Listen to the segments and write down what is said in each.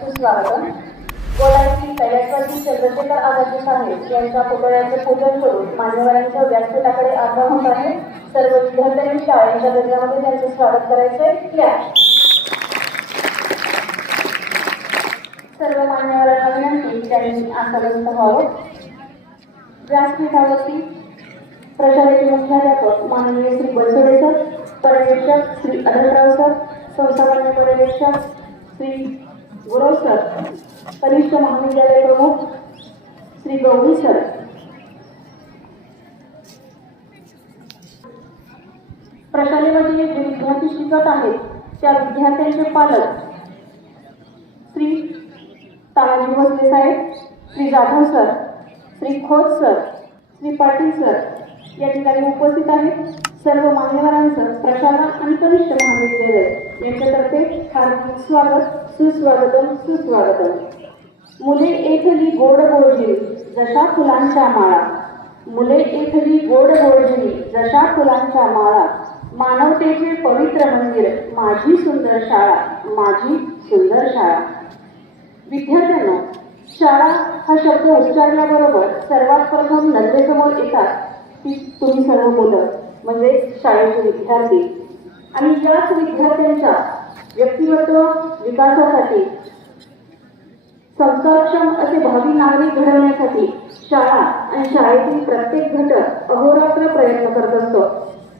सुस्वागतम. गोलाची कैलासवासी चंद्रशेखर आझाद साहेब यांच्या पुतळ्याचे पूजन करून मान्यवरांच्या व्यासपीठाकडे आगमन होत आहे. सर्व विद्यार्थ्यांनी शाळेच्या गजरामध्ये त्यांचे स्वागत करायचे. सर्व मान्यवरांना विनंती त्यांनी आसनस्थ व्हावं. व्यासपीठावरती प्रशालेचे मुख्याध्यापक माननीय श्री बनसोडे सर, पर्यवेक्षक श्री अनंतराव सर, संस्थापन पर्यवेक्षक श्री गुरव सर, कनिष्ठ महाविद्यालय प्रमुख श्री गौरी सर, प्रशालेमध्ये जे विद्यार्थी शिकत आहेत त्या विद्यार्थ्यांचे पालक श्री तानाजी भोसले साहेब, Shri Jadhav sir, Shri Khot sir, Shri Patil sir या ठिकाणी उपस्थित आहेत. सर्व मान्यवरांचं प्रशाला आणि कनिष्ठ महाविद्यालय यांच्यातर्फे हार्दिक स्वागत. सुस्वागतम सुस्वागतम. मुले एथली गोड गोडजिरी जशा फुलांच्या माळा, मुले एथली गोड गोडजिरी जशा फुलांच्या माळा, मानवतेचे पवित्र मंदिर माझी सुंदर शाळा, माझी सुंदर शाळा. विद्यार्थ्यांनो, शाळा हा शब्द उच्चारल्याबरोबर सर्वात प्रथम नजरेसमोर येतात ती तुम्ही सर्व मुलं म्हणजे शाळेचे विद्यार्थी. आणि याच विद्यार्थ्यांच्या व्यक्तिमत्व विकासासाठी संस्कारक्षम असे भावी नागरिक घडवण्यासाठी शाळा आणि शाळेतील प्रत्येक घटक अहोरात्र प्रयत्न करत असतो.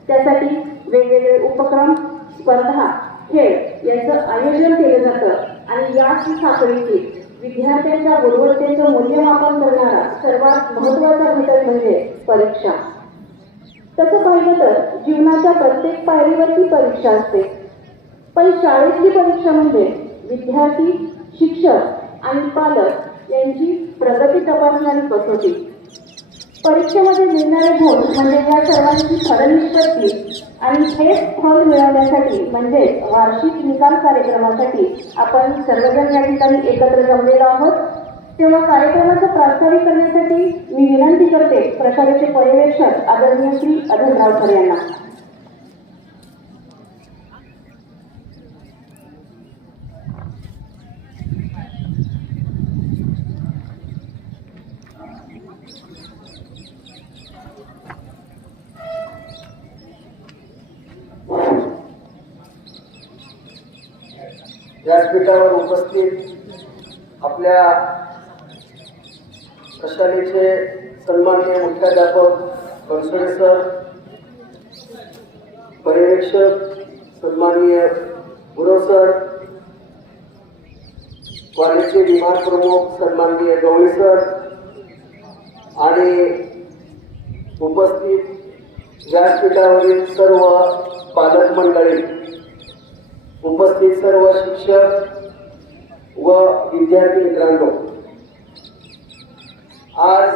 त्यासाठी वेगवेगळे उपक्रम, स्पर्धा, खेळ यांचं आयोजन केलं जातं आणि याच साखळीची विद्यार्थ्यांच्या गुणवत्तेचं मूल्यमापन करणारा सर्वात महत्त्वाचा घटक म्हणजे परीक्षा. तसं पाहिलं तर जीवनाच्या प्रत्येक पायरीवरती परीक्षा असते, पण शाळेतली परीक्षा म्हणजे विद्यार्थी, शिक्षक आणि पालक यांची प्रगती तपासणारी कसोटी. परीक्षेमध्ये मिळणारे गुण म्हणजे या सर्वांची फलनिष्पत्ती आणि हेच फल मिळवण्यासाठी म्हणजे वार्षिक निकाल कार्यक्रमासाठी आपण सर्वजण या ठिकाणी एकत्र जमलेलो आहोत. तेव्हा कार्यक्रमाचं प्रास्ताविक करण्यासाठी मी विनंती करते प्रशालेचे पर्यवेक्षक आदरणीय श्री अधनराव सर यांना. व्यासपीठावर उपस्थित आपल्या प्रशालेचे सन्माननीय मुख्याध्यापक कन्सर्न सर, पर्यवेक्षक सन्माननीय गुरव सर, कॉलेजचे विभाग प्रमुख सन्माननीय गवळी सर आणि उपस्थित व्यासपीठावरील सर्व पालक मंडळी, उपस्थित सर्व शिक्षक व विद्यार्थी मित्रांनो, आज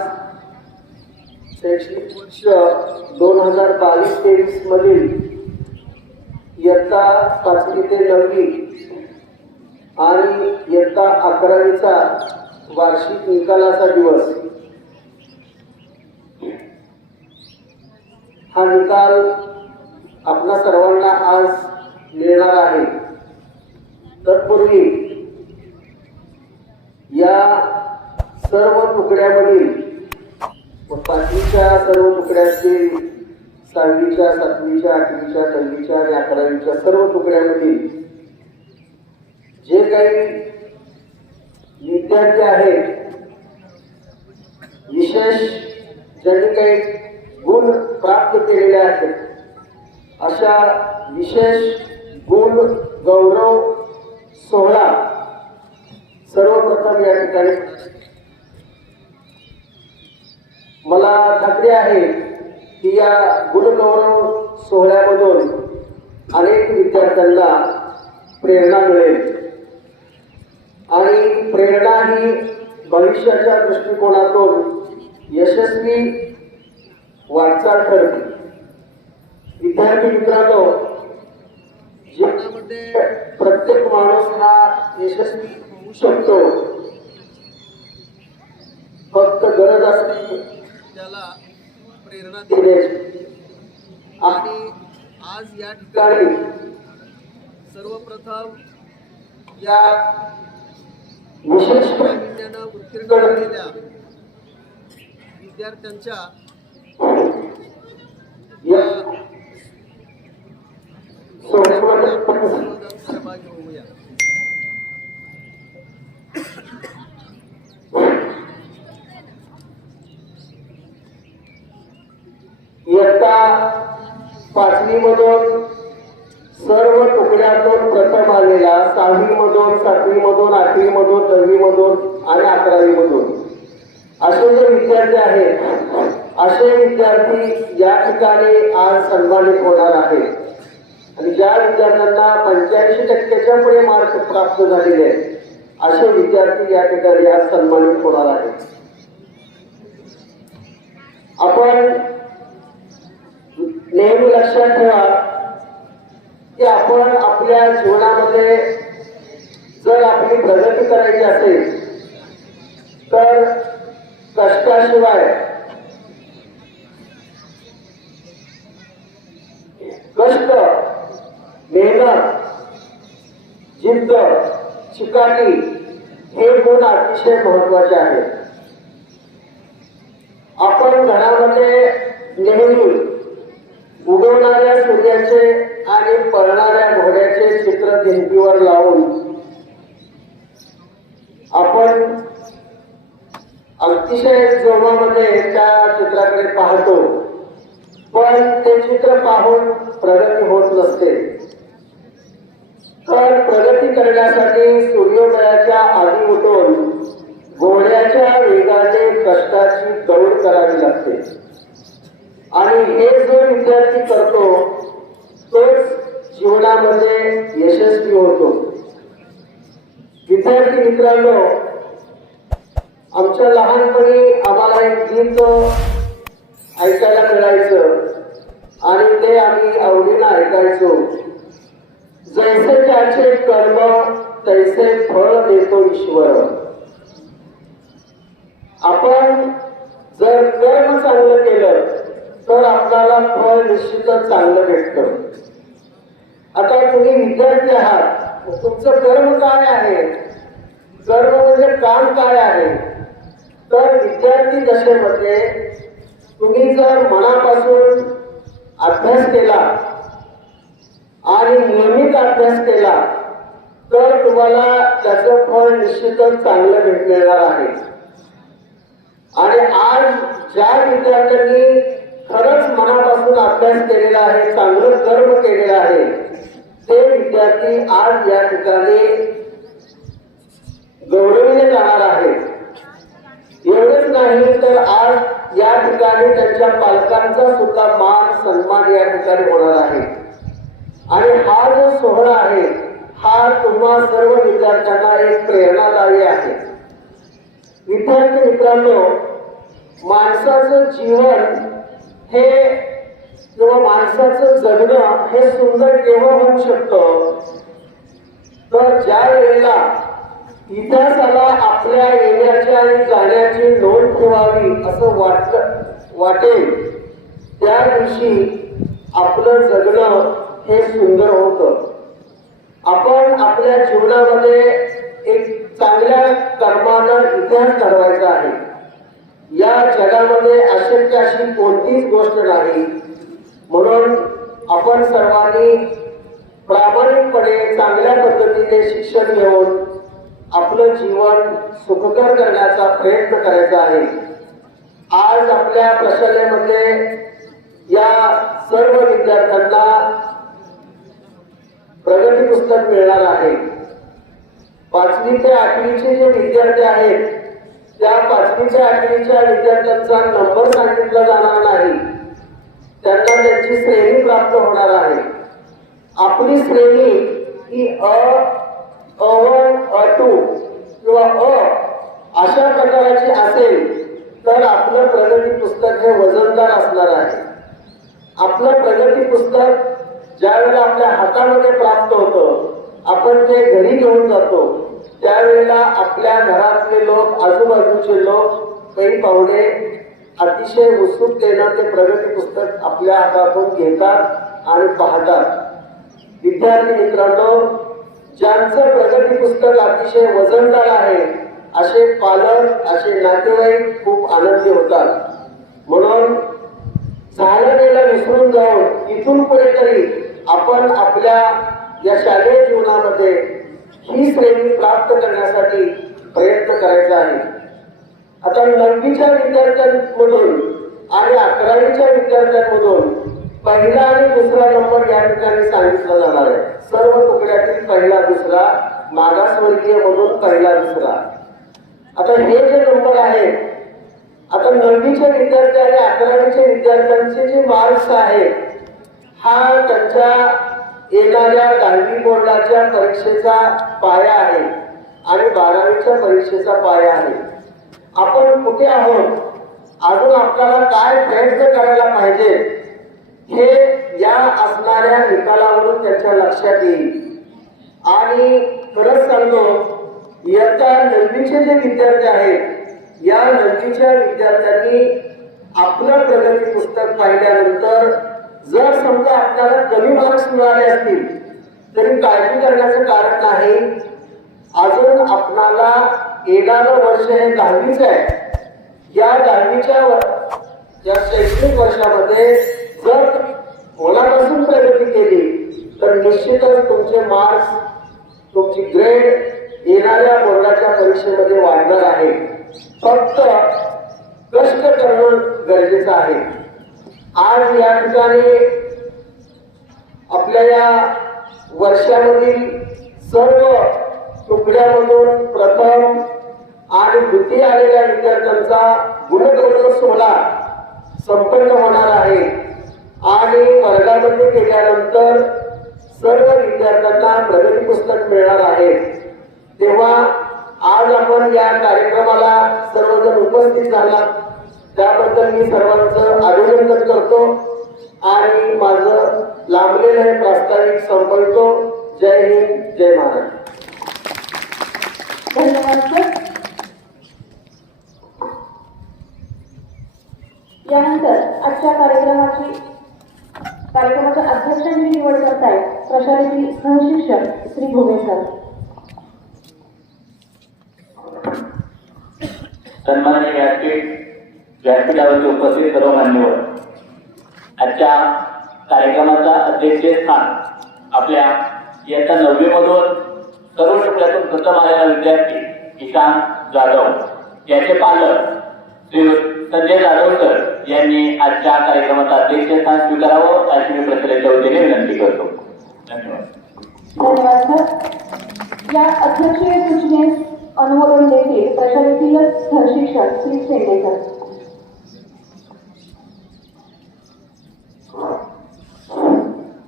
शैक्षणिक वर्ष 2022-23 मधील इयत्ता 5वी ते 9वी आणि इयत्ता 11वीचा वार्षिक निकालाचा दिवस. हा निकाल आपणा सर्वांना आज मिळणार आहे. तत्पूर्वी या सर्व तुकड्यामधील 5वीच्या सर्व तुकड्यातील 6वीच्या 7वीच्या 8वीच्या 9वीच्या आणि 11वीच्या सर्व तुकड्यामधील जे काही विद्यार्थी आहेत, विशेष ज्यांनी काही गुण प्राप्त केलेले आहेत, अशा विशेष गुण गौरव सोहळा सर्वप्रथम या ठिकाणी मला खात्री आहे की या गुणगौरव सोहळ्यामधून अनेक विद्यार्थ्यांना प्रेरणा मिळेल आणि प्रेरणा ही भविष्याच्या दृष्टिकोनातून यशस्वी वाटचाल ठरते. विद्यार्थी मित्रांनो, जीवनामध्ये प्रत्येक माणूस हा यशस्वी होऊ शकतो, फक्त गरज असते त्याला प्रेरणा देण्याची. आणि आज या ठिकाणी सर्वप्रथम या विशेष प्रावीण्यानं उत्तीर्ण झालेल्या विद्यार्थ्यांच्या या सोहळ्यामध्ये सहभागी होऊया. इयत्ता 5वी मधून सर्व तुकड्यातून प्रथम आलेला, 6वी मधून 7वी मधून 8वी मधून 9वी मधून आणि 11वी मधून असे जे विद्यार्थी आहेत, असे विद्यार्थी या ठिकाणी आज सन्मानित होणार आहेत. आणि ज्या विद्यार्थ्यांना 85% पुढे मार्क प्राप्त झालेले आहेत, असे विद्यार्थी या ठिकाणी आज सन्मानित होणार आहेत. आपण नेहमी लक्षात ठेवा की आपण आपल्या जीवनामध्ये जर आपली प्रगती करायची असेल तर कष्टाशिवाय, कष्ट, मेहनत, जिद्द, चिकाटी हे गुण अतिशय महत्वाचे आहेत. आपण घरामध्ये नेहमी उगवणाऱ्या सूर्याचे आणि पळणाऱ्या घोड्याचे चित्र भिंतीवर लावून आपण अतिशय जोमामध्ये त्या चित्राकडे पाहतो, पण ते चित्र पाहून प्रगती होत नसते. तर प्रगती करण्यासाठी सूर्योदयाच्या आधी उठून घोड्याच्या वेगाने कष्टाची दौड करावी लागते. आणि हे जो विद्यार्थी करतो तोच जीवनामध्ये यशस्वी होतो. विद्यार्थी मित्रांनो, आमच्या लहानपणी आम्हाला एक गीत ऐकायला मिळायचं आणि ते आम्ही आवडीनं ऐकायचो. जैसे त्याचे कर्म तैसे फळ देतो ईश्वर. आपण जर कर्म चांगलं केलं तर आपल्याला फळ निश्चितच चांगलं भेटतं. आता तुम्ही विद्यार्थी आहात, तुमचं कर्म काय आहे, कर्म म्हणजे काम काय आहे. तर विद्यार्थी दशेमध्ये तुम्ही जर मनापासून अभ्यास केला आणि नियमित अभ्यास केला तर तुम्हाला त्याचं फळ निश्चितच चांगलं मिळणार आहे. आणि आज ज्या विद्यार्थ्यांनी खरंच मनापासून अभ्यास केलेला आहे, चांगलं कर्म केलेलं आहे, ते विद्यार्थी आज या ठिकाणी गौरवले जाणार आहेत. एवढंच नाही तर आज या ठिकाणी त्यांच्या पालकांचा सुद्धा मान सन्मान या ठिकाणी होणार आहे. आणि हा जो सोहळा आहे हा तुम्हा सर्व विद्यार्थ्यांना एक प्रेरणादायी आहे. विद्यार्थी मित्रांनो, माणसाचं जीवन हे किंवा माणसाचं जगणं हे सुंदर केव्हा होऊ शकतं तर ज्या वेळेला इतिहासाला आपल्या येण्याची आणि जाण्याची नोंद ठेवावी असं वाटेल, त्या दिवशी आपलं जगणं हे सुंदर होतं. आपण आपल्या जीवनामध्ये एक चांगल्या कर्माचा इतिहास घडवायचा आहे. या जगामध्ये अशक्य अशी कोणतीच गोष्ट नाही. म्हणून आपण सर्वांनी प्रामाणिकपणे चांगल्या पद्धतीने शिक्षण घेऊन आपलं जीवन सुखकर करण्याचा प्रयत्न करायचा आहे. आज आपल्या प्रशालेमध्ये या सर्व विद्यार्थ्यांना प्रगती पुस्तक मिळणार आहे. 5वी ते 8वीचे जे विद्यार्थी आहेत त्या 5वी ते 8वीच्या विद्यार्थ्यांचा नंबर सांगितला जाणार नाही, त्यांना त्यांची श्रेणी प्राप्त होणार आहे. आपली श्रेणी ही अ1, अ2 किंवा अशा प्रकारची असेल तर आपलं प्रगती पुस्तक हे वजनदार असणार आहे. आपलं प्रगती पुस्तक ज्यावेळेला आपल्या हातामध्ये प्राप्त होतं, आपण ते घरी घेऊन जातो, त्यावेळेला आपल्या घरातले लोक, आजूबाजूचे लोक, काही पाहुणे अतिशय उत्सुकतेनं ते प्रगती पुस्तक आपल्या हातातून घेतात आणि पाहतात. विद्यार्थी मित्रांनो, ज्यांचं प्रगती पुस्तक अतिशय वजनदार आहे असे पालक, असे नातेवाईक खूप आनंदी होतात. म्हणून झालं गेलं विसरून जाऊन इथून पुढे तरी आपण आपल्या या शालेय जीवनामध्ये ही श्रेणी प्राप्त करण्यासाठी प्रयत्न करायचा आहे. आता 9वीच्या विद्यार्थ्यांमधून आणि 11वीच्या विद्यार्थ्यांमधून पहिला आणि दुसरा नंबर या ठिकाणी सांगितला जाणार आहे. सर्व तुकड्यातील पहिला, दुसरा, मागासवर्गीय म्हणून पहिला, दुसरा. आता हे जे नंबर आहेत, आता 9वीच्या विद्यार्थी आणि 11वीच्या विद्यार्थ्यांचे जे मार्क्स आहेत हा त्यांच्या येणाऱ्या 10वी बोर्डाच्या परीक्षेचा पाया आहे आणि 12वीच्या परीक्षेचा पाया आहे. आपण कुठे आहोत, अजून आपल्याला काय प्रयत्न करायला पाहिजे हे या असणाऱ्या निकालावरून त्यांच्या लक्षात येईल. आणि खरंच सांगतो, इयत्ता 9वीचे जे विद्यार्थी आहेत, या 9वीच्या विद्यार्थ्यांनी आपलं प्रगती पुस्तक पाहिल्यानंतर जर समजा आपल्याला कमी मार्क्स मिळाले असतील तरी काळजी करण्याचं कारण नाही. अजून आपणाला येणारं वर्ष हे 10वीच आहे. या 10वीच्या या शैक्षणिक वर्षामध्ये जर मनापासून प्रगती केली तर निश्चितच तुमचे मार्क्स, तुमची ग्रेड येणाऱ्या बोर्डाच्या परीक्षेमध्ये वाढणार आहे. फक्त कष्ट करणं गरजेचं आहे. आज या ठिकाणी आपल्या या वर्षामधील सर्व तुकड्यामधून प्रथम आणि द्वितीय आलेल्या विद्यार्थ्यांचा गुणगौरव सोहळा संपन्न होणार आहे. आणि वर्गामध्ये गेल्यानंतर सर्व विद्यार्थ्यांना प्रगती पुस्तक मिळणार आहे. तेव्हा आज आपण या कार्यक्रमाला सर्वजण उपस्थित झाला त्याबद्दल मी सर्वांचं अभिनंदन करतो आणि माझं लांबलेलं हे प्रास्ताविक संपवतो. जय हिंद, जय महाराष्ट्र. धन्यवाद सर. यानंतर आजच्या कार्यक्रमाच्या अध्यक्षांची निवड करतायत प्रशालेतील सहशिक्षक श्री भोगे सर. सन्माननीय व्यासपीठावरती उपस्थित सर्व मान्यवर, आजच्या कार्यक्रमाचा अध्यक्षस्थान आपल्या इयत्ता 9वी मधून सर्व टप्प्यातून प्रथम आलेला विद्यार्थी ईशान जाधव, याचे पालक श्री संजय जाधव सर यांनी आजच्या कार्यक्रमाचा अध्यक्षस्थान स्वीकारावं अशी मी प्रशालेच्या वतीने विनंती करतो. धन्यवाद. धन्यवाद सर. या अध्यक्षीय सूचनेस अनुमोदन देतील प्रशालेतील सहशिक्षक श्री शेंडेकर.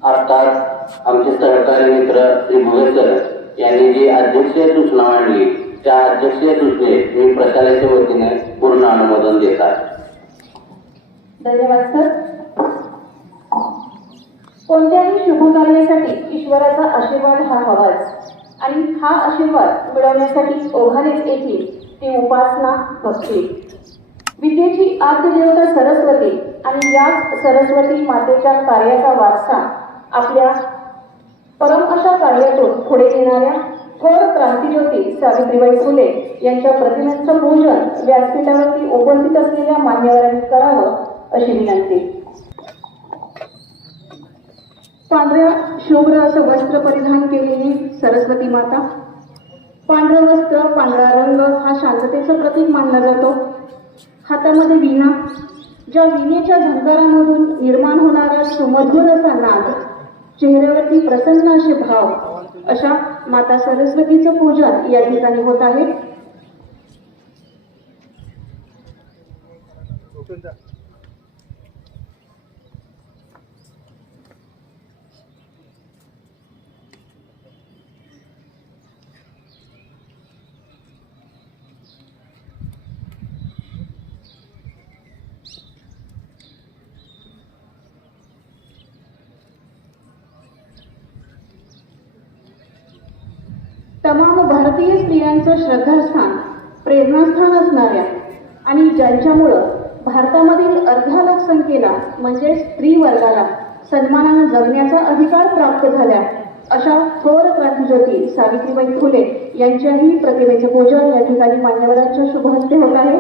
अर्थात आमचे सहकारी मित्र श्री भुवेकर यांनी जी अध्यक्षीय सूचना मांडली त्या अध्यक्षीय सूचनेस मी प्रशालेच्या वतीने पूर्ण अनुमोदन देत आहे. धन्यवाद सर. कोणत्याही शुभ कार्यासाठी ईश्वराचा आशीर्वाद हा हवाच आणि हा आशीर्वाद मिळवण्यासाठी ओघानेच येतील ती उपासना भक्ती. विद्येची आद्य देवता सरस्वती आणि याच सरस्वती मातेच्या कार्याचा वारसा आपल्या परम अशा कार्यातून पुढे येणाऱ्या थोर क्रांतिज्योती सावित्रीबाई फुले यांच्या प्रतिमेचं पूजन व्यासपीठावरती उपस्थित असलेल्या मान्यवरांनी करावं अशी विनंती. पांढऱ्या शुभ्र असं वस्त्र परिधान केलेली सरस्वती माता. पांढरं वस्त्र, पांढरा रंग हा शांततेचं प्रतीक मानला जातो. हातामध्ये वीणा, ज्या वीणेच्या झंकारामधून निर्माण होणारा सुमधुर असा नाद, चेहऱ्यावरती प्रसन्न असे भाव, अशा माता सरस्वतीचं पूजन या ठिकाणी होत आहे. तमाम भारतीय स्त्रियांचं श्रद्धास्थान, प्रेरणास्थान असणाऱ्या आणि ज्यांच्यामुळं भारतामधील अर्ध्या लोकसंख्येला म्हणजे स्त्री वर्गाला सन्मानानं जगण्याचा अधिकार प्राप्त झाल्या अशा थोर क्रांतिज्योती सावित्रीबाई फुले यांच्याही प्रतिमेचे पूजन या ठिकाणी मान्यवरांच्या शुभ हस्ते होत आहे.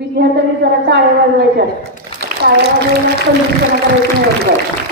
विद्यार्थ्यांनी जरा टाळ्या वाजवायच्या, टाळ्या वाजवायला कनिष्ठपणा करायचं नाही.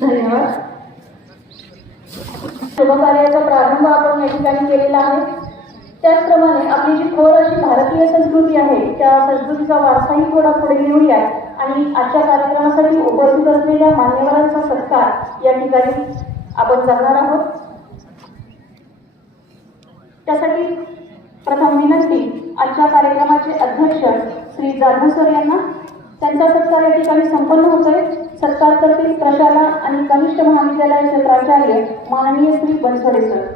धन्यवाद. शुभकार्याचा प्रारंभ आपण या ठिकाणी केलेला आहे. त्याचप्रमाणे आपली जी थोर अशी भारतीय संस्कृती आहे त्या संस्कृतीचा वारसाही थोडा पुढे घेऊया आणि आजच्या कार्यक्रमासाठी उपस्थित असलेल्या मान्यवरांचा सत्कार या ठिकाणी आपण करणार आहोत. त्यासाठी प्रथम विनंती आजच्या कार्यक्रमाचे अध्यक्ष श्री जाधव सर यांना. त्यांचा सत्कार या ठिकाणी संपन्न होतोय. सत्कार करतील प्रशाला आणि कनिष्ठ महाविद्यालयाचे प्राचार्य माननीय श्री बनसोडे सर.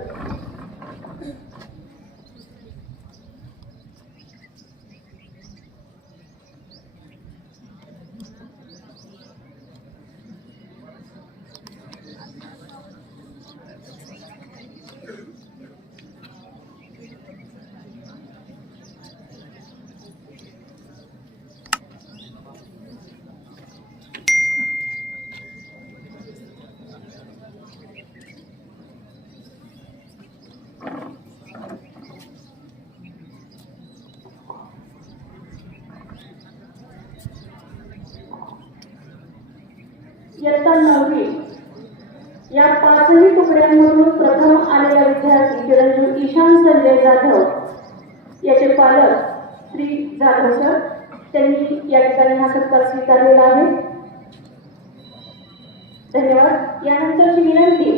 या 5ही तुकड्यांमधून प्रथम आलेला विद्यार्थी चिरंजीव ईशान संजय जाधव याचे पालक श्री जाधव सर, त्यांनी या ठिकाणी हा सत्कार स्वीकारलेला आहे. धन्यवाद. यानंतरची विनंती,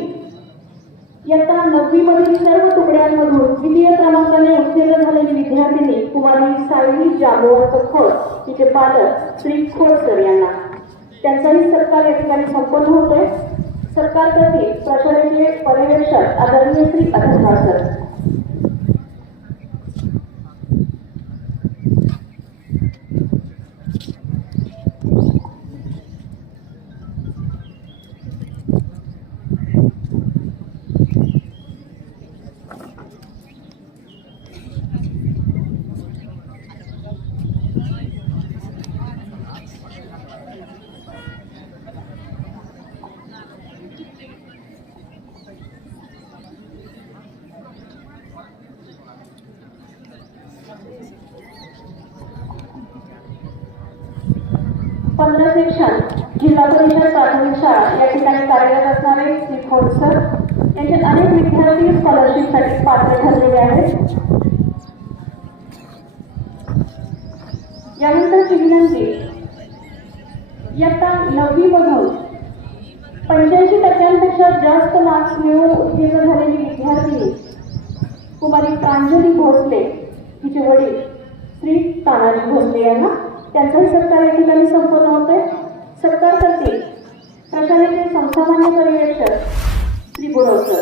इयत्ता 9वी मधील सर्व तुकड्यांमधून द्वितीय क्रमांकाने उत्तीर्ण झालेली विद्यार्थिनी कुमारी सायली जागोवंत खोत तिचे पालक श्री खोत सर यांना त्यांचाही सत्कार या ठिकाणी संपन्न होतोय. सत्कारसाठी प्राचार्याचे पर्यवेक्षक आदरणीय श्री अधर्मा सर. पंधरा सेक्शन जिल्हा परिषद प्राथमिक शाळा या ठिकाणी कार्यरत असणारे श्री खोत सर यांचे अनेक विद्यार्थी स्कॉलरशिपसाठी पात्र ठरलेले आहेत. यानंतरची विनंती, इयत्ता 9वी मधून 85% जास्त मार्क्स मिळवून उत्तीर्ण झालेली विद्यार्थिनी कुमारी प्रांजली भोसले तिचे वडील श्री तानाजी भोसले यांना त्यांचाही सत्कार या ठिकाणी संपन्न होतोय. सत्कार करतील प्रशालेचे संसामान्य पर्यवेक्षक श्री गुरव सर.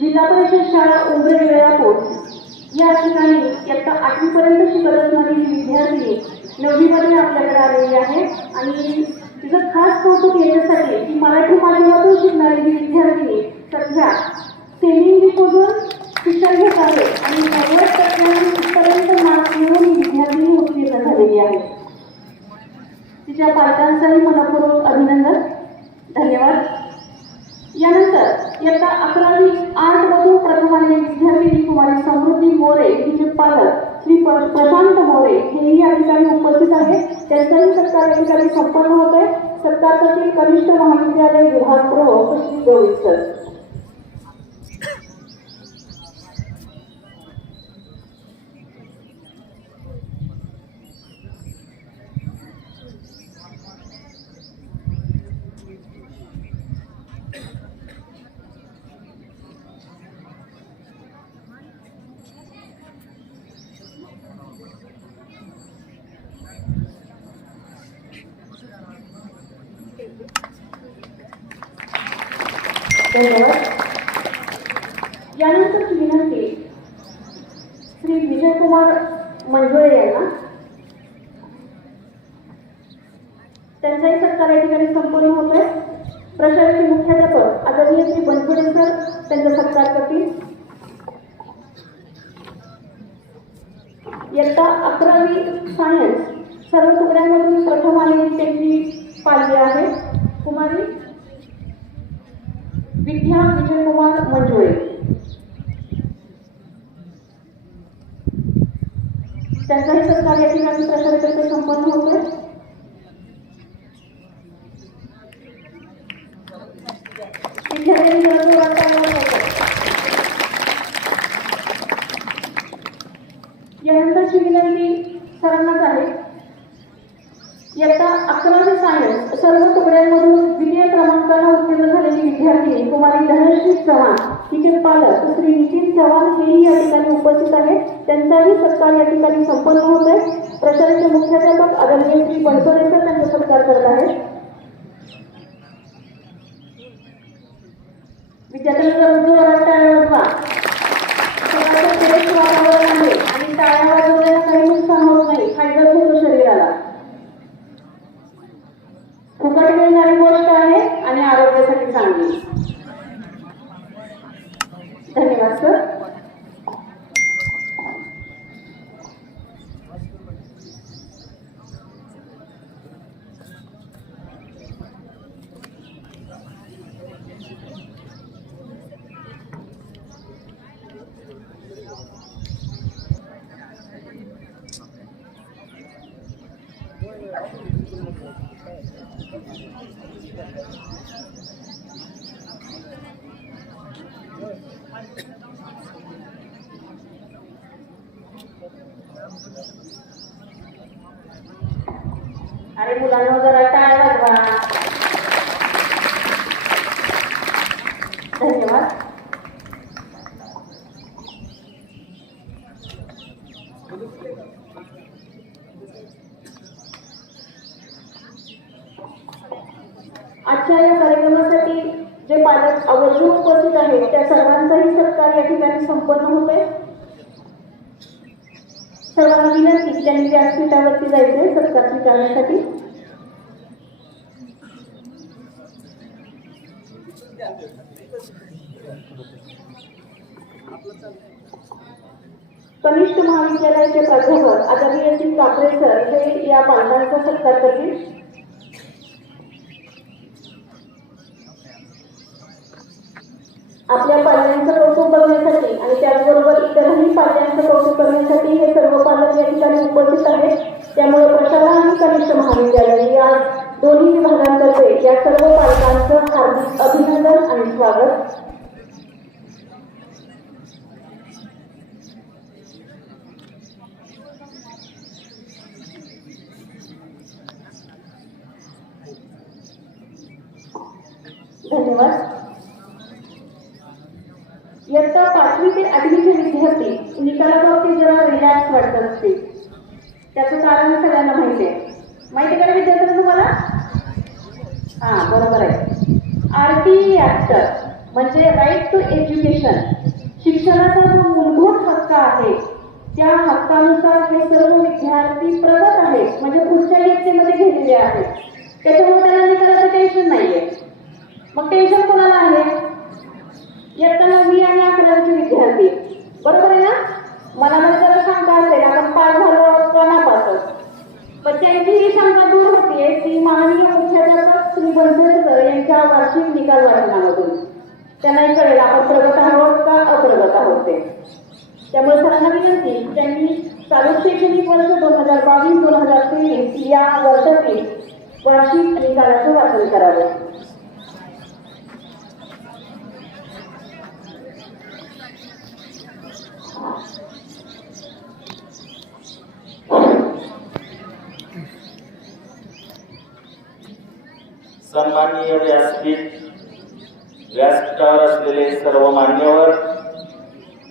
जिल्हा परिषद शाळा उमरेड वेळापूर या ठिकाणी इयत्ता 8वी पर्यंत शिकत असणारी ही विद्यार्थिनी 9वी मध्ये आपल्याकडे आलेली आहे आणि तिचं खास कौतुक याच्यासाठी की मराठी माध्यमातून शिकणारी ही विद्यार्थिनी सध्या सेमी इंग्लिशमधून शिक्षण घेत आहे आणि 90% पर्यंत मार्क्स मिळवून ही विद्यार्थिनी उत्तीर्ण झालेली आहे. तिच्या पालकांचंही मनपूर्वक अभिनंदन. धन्यवाद. यानंतर इयत्ता 11वी आर्ट मधून प्रथम आलेली विद्यार्थिनी कुमारी समृद्धी मोरे हिचे पालक श्री प्रशांत मोरे हेही या ठिकाणी उपस्थित आहेत. त्यांचाही सत्कार या ठिकाणी संपन्न होतोय. सत्कार करतील कनिष्ठ महाविद्यालय विभाग प्रमुख श्री गोविंद सर. धन्यवाद. यानंतरची विनंती, श्री विजयकुमार मंजुळे यांना त्यांचाही सत्कार या ठिकाणी संपन्न होतोय. प्रशालेचे मुख्याध्यापक आदरणीय श्री बनसोडे सर त्यांचा सत्कार करतील. इयत्ता 11वी सायन्स सर्व तुकड्यांमधून प्रथम आलेली त्यांची पाल्य आहे कुमारी विद्या विजयकुमार मंजुळे. त्यांचाही सत्कार या ठिकाणी प्रशालेतर्फे संपन्न होतोय. विद्यार्थ्यांनी यानंतरची विनंती सरांनाच आहे. इयत्ता 11वी सायन्स सर्व तुकड्यांमधून द्वितीय क्रमांकाला उत्तीर्ण झालेली विद्यार्थिनी कुमारी धनश्री चव्हाण तिचे पालक श्री नितीन चव्हाण हेही या ठिकाणी उपस्थित आहेत. त्यांचाही सत्कार या ठिकाणी संपन्न होत आहे. प्रशालेचे मुख्याध्यापक आदरणीय श्री बनसोडे सर त्यांचा सत्कार करत आहेत. विद्यार्थ्यांना जोरात टाळ्या वाजवा. फ्रेश वातावरण आहे आणि टाळ्या वाजवण्याला काही नुकसान होत नाही, फायदा होतो शरीराला. फुकट मिळणारी गोष्ट आहे आणि आरोग्यासाठी चांगली. धन्यवाद सर. अरे मुलांना जरा टाळ्या वाजवा. धन्यवाद. आजच्या या कार्यक्रमासाठी जे पालक आवर्जून उपस्थित आहेत त्या सर्वांचाही सत्कार या ठिकाणी संपन्न होते. सर्वांना विनंती त्यांनी व्यासपीठावरती जायचे सत्कार स्वीकारण्यासाठी. कनिष्ठ महाविद्यालयाचे प्राध्यापक आदरणीय श्री कापरे सर हे या पालकांचा सत्कार करतील. आपल्या पाल्यांचं कौतुक करण्यासाठी आणि त्याचबरोबर इतरही पाल्यांचं कौतुक करण्यासाठी हे सर्व पालक या ठिकाणी उपस्थित आहेत. त्यामुळे प्रशाला आणि कनिष्ठ महाविद्यालय या दोन्ही विभागांतर्फे या सर्व पालकांचं हार्दिक अभिनंदन आणि स्वागत. धन्यवाद. इयत्ता 5वी ते 8वीचे विद्यार्थी निकालाबाबतीत जरा रिलॅक्स वाटत असते. त्याचं कारण सगळ्यांना माहिती आहे. माहिती आहे का विद्यार्थ्यांना तुम्हाला? बरोबर आहे. RTE ऍक्ट म्हणजे राईट टू एज्युकेशन, शिक्षणाचा जो मूलभूत हक्क आहे त्या हक्कानुसार हे सर्व विद्यार्थी प्रगत आहेत, म्हणजे पुढच्या इयत्तेमध्ये गेलेले आहेत. त्याच्यामुळे त्यांना निकालाचं टेन्शन नाहीये. मग टेन्शन कोणाला आहे? इयत्ता 9वी आणि 11वीचे विद्यार्थी. बरोबर आहे ना? मनामध्ये जरा शंका असेल आपण पास झालो का नापास, पण त्यांची ही शंका दूर होतीये ती माननीय मुख्याध्यापक श्री बनसोडे सर यांच्या वार्षिक निकाल वाचनामधून. त्यांनाही कळेल आपण प्रगत आहोत का अप्रगत आहोत ते. त्यामुळे सरांना विनंती त्यांनी चालू शैक्षणिक वर्ष 2022-2023 या वर्षातील वार्षिक निकालाचं वाचन करावे. सन्माननीय व्यासपीठावर असलेले सर्व मान्यवर,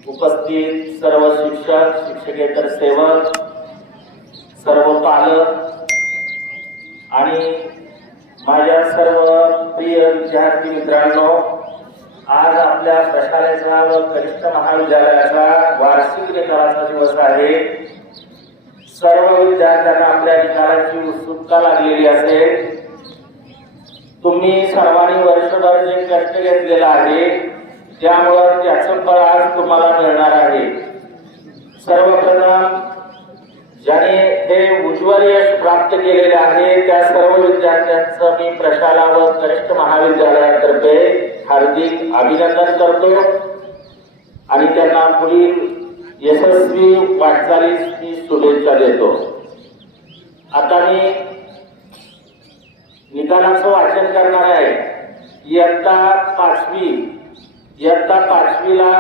उपस्थित सर्व शिक्षक, शिक्षकेतर सेवक, सर्व पालक आणि माझ्या सर्व प्रिय विद्यार्थी मित्रांनो, आज आपल्या प्रशालेचा व कनिष्ठ महाविद्यालयाचा वार्षिक निकालाचा दिवस आहे. सर्व विद्यार्थ्यांना आपल्या निकालाची उत्सुकता लागलेली असेल. तुम्ही सर्वांनी वर्षभर जे कष्ट घेतलेला आहे त्यामुळे त्याचं फळ आज तुम्हाला मिळणार आहे. सर्वप्रथम ज्याने हे उज्ज्वल यश प्राप्त केलेले आहे त्या सर्व विद्यार्थ्यांचं मी प्रशाला व कनिष्ठ महाविद्यालयातर्फे हार्दिक अभिनंदन करतो आणि त्यांना पुढील यशस्वी वाटचालीस शुभेच्छा देतो. आता मी निकालाचं वाचन करणार आहे. इयत्ता 5वीला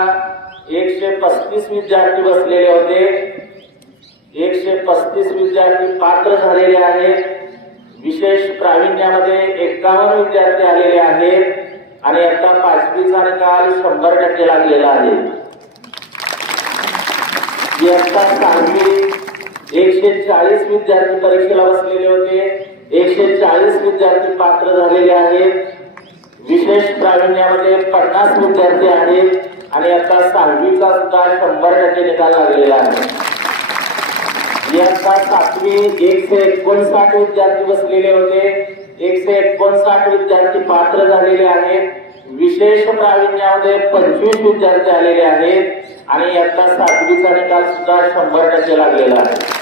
135 विद्यार्थी बसलेले होते. 135 विद्यार्थी पात्र झालेले आहेत. विशेष प्रावीण्यामध्ये 51 विद्यार्थी आलेले आहेत आणि इयत्ता 5वीचा निकाल 100% लागलेला आहे. इयत्ता 6वी 140 विद्यार्थी परीक्षेला बसलेले होते. 140 विद्यार्थी पात्र झालेले आहेत. विशेष प्रावीण्यामध्ये 50 विद्यार्थी आहेत आणि आता 6वीचा सुद्धा 100% निकाल लागलेला आहे. इयत्ता 7वी 159 विद्यार्थी बसलेले होते. 159 विद्यार्थी पात्र झालेले आहेत. विशेष प्रावीण्यामध्ये 25 विद्यार्थी आलेले आहेत आणि इयत्ता 7वीचा निकाल सुद्धा 100% लागलेला आहे.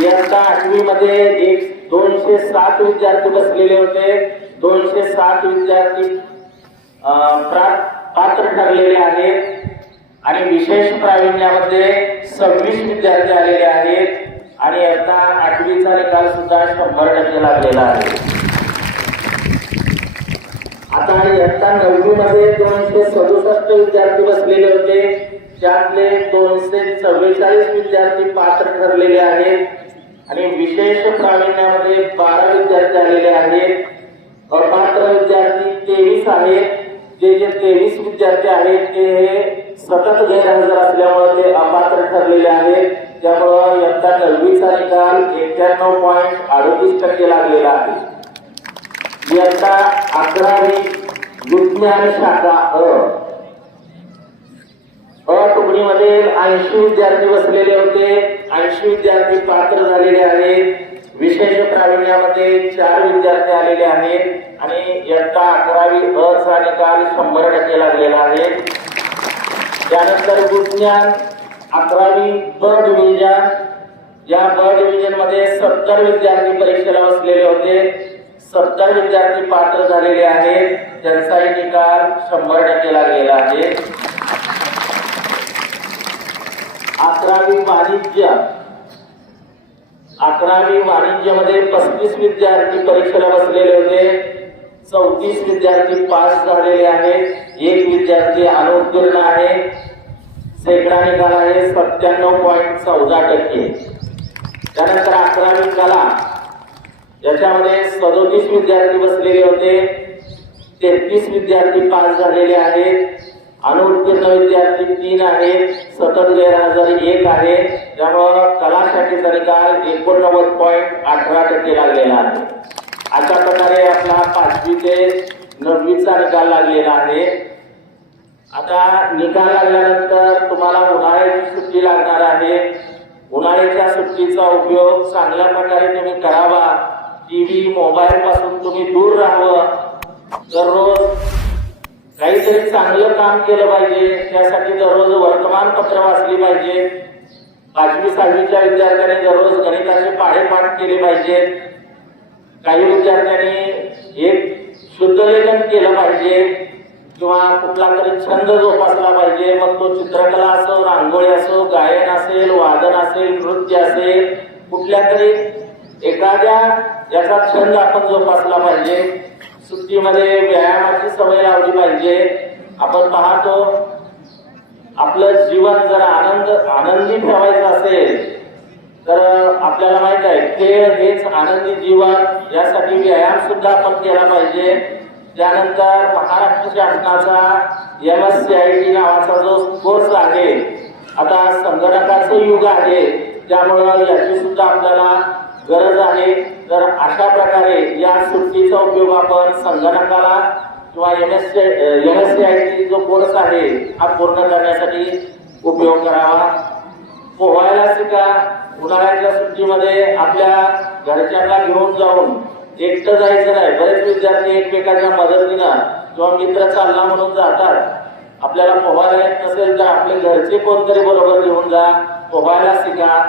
इयत्ता 8वी मध्ये 207 विद्यार्थी बसलेले होते. 207 विद्यार्थी पात्र ठरलेले आहेत आणि विशेष प्रावीण्यामध्ये 26 विद्यार्थी आलेले आहेत आणि इयत्ता 8वीचा निकाल सुद्धा 100% लागलेला आहे. आता इयत्ता 9वी मध्ये 267 विद्यार्थी बसलेले होते. त्यातले 244 विद्यार्थी पात्र ठरलेले आहेत आणि विशेष प्रावीण्यामध्ये 12 विद्यार्थी आलेले आहेत. अपात्र विद्यार्थी 23 आहेत. जे 23 विद्यार्थी आहेत ते सतत गैरहजर असल्यामुळे ते अपात्र ठरलेले आहेत. त्यामुळे इयत्ता 9वीचा निकाल 91.38% लागलेला आहे. इयत्ता 11वी विज्ञान शाखा अ तुकडीमध्ये 80 विद्यार्थी बसलेले होते. 80 विद्यार्थी पात्र झालेले आहेत. विशेष प्रावीण्यामध्ये 4 विद्यार्थी आलेले आहेत आणि इयत्ता 11वी अ चा निकाल 100% लागलेला आहे. त्यानंतर विज्ञान 11वी ब डिव्हिजन, या ब डिव्हिजन मध्ये 70 विद्यार्थी परीक्षेला बसलेले होते. 70 विद्यार्थी पात्र झालेले आहेत. त्यांचाही निकाल 100% लागलेला आहे. 11वी वाणिज्य, 11वी वाणिज्य मध्ये 35 विद्यार्थी परीक्षेला बसलेले होते. 34 विद्यार्थी पास झालेले आहेत. 1 विद्यार्थी अनुत्तीर्ण आहे. सेकडा निकाल आहे 97.14%. त्यानंतर 11वी कला, याच्यामध्ये 37 विद्यार्थी बसलेले होते. 33 विद्यार्थी पास झालेले आहेत. अनुत्तीर्ण विद्यार्थी 3 आहेत. सतत गैरहजर 1 आहे. त्यामुळं कलासाठीचा निकाल 89.18% लागलेला आहे. अशा प्रकारे आपला 5वी ते 9वीचा निकाल लागलेला आहे. आता निकाल लागल्यानंतर तुम्हाला उन्हाळ्याची सुट्टी लागणार आहे. उन्हाळ्याच्या सुट्टीचा उपयोग चांगल्या प्रकारे तुम्ही करावा. टीव्ही मोबाईल पासून तुम्ही दूर राहावं. दररोज काहीतरी चांगलं काम केलं पाहिजे. त्यासाठी दररोज वर्तमानपत्र वाचली पाहिजे. 5वी 6वीच्या विद्यार्थ्यांनी दररोज गणिताचे पाढेपाठ केले पाहिजेत. काही विद्यार्थ्यांनी एक शुद्धलेखन केलं पाहिजे किंवा कुठला तरी छंद जोपासला पाहिजे. मग तो चित्रकला असो, रांगोळी असो, गायन असेल, वादन असेल, नृत्य असेल, कुठल्या तरी एखाद्या याचा छंद आपण जोपासला पाहिजे. सुट्टीमध्ये व्यायामाची सवय लावली पाहिजे. आपण पाहतो आपलं जीवन जर आनंदी ठेवायचं असेल तर आपल्याला माहित आहे खेळ हेच आनंदी जीवन, यासाठी व्यायाम सुद्धा आपण केला पाहिजे. त्यानंतर महाराष्ट्र शासनाचा MSCIT नावाचा जो कोर्स आहे, आता संगणकाचं युग आहे, त्यामुळं याची सुद्धा आपल्याला गरज आहे. तर अशा प्रकारे या सुट्टीचा उपयोग आपण संगणकाला किंवा MSCIT जो कोर्स आहे हा पूर्ण करण्यासाठी उपयोग करावा. पोहायला शिका. उन्हाळ्याच्या सुट्टीमध्ये आपल्या घरच्यांना घेऊन जाऊन एकटं जायचं नाही. बरेच विद्यार्थी एकमेकांच्या मदतीनं किंवा मित्र चालला म्हणून जातात. आपल्याला पोहायला येत नसेल तर आपले घरचे कोणतरी बरोबर घेऊन जा. पोहायला शिका.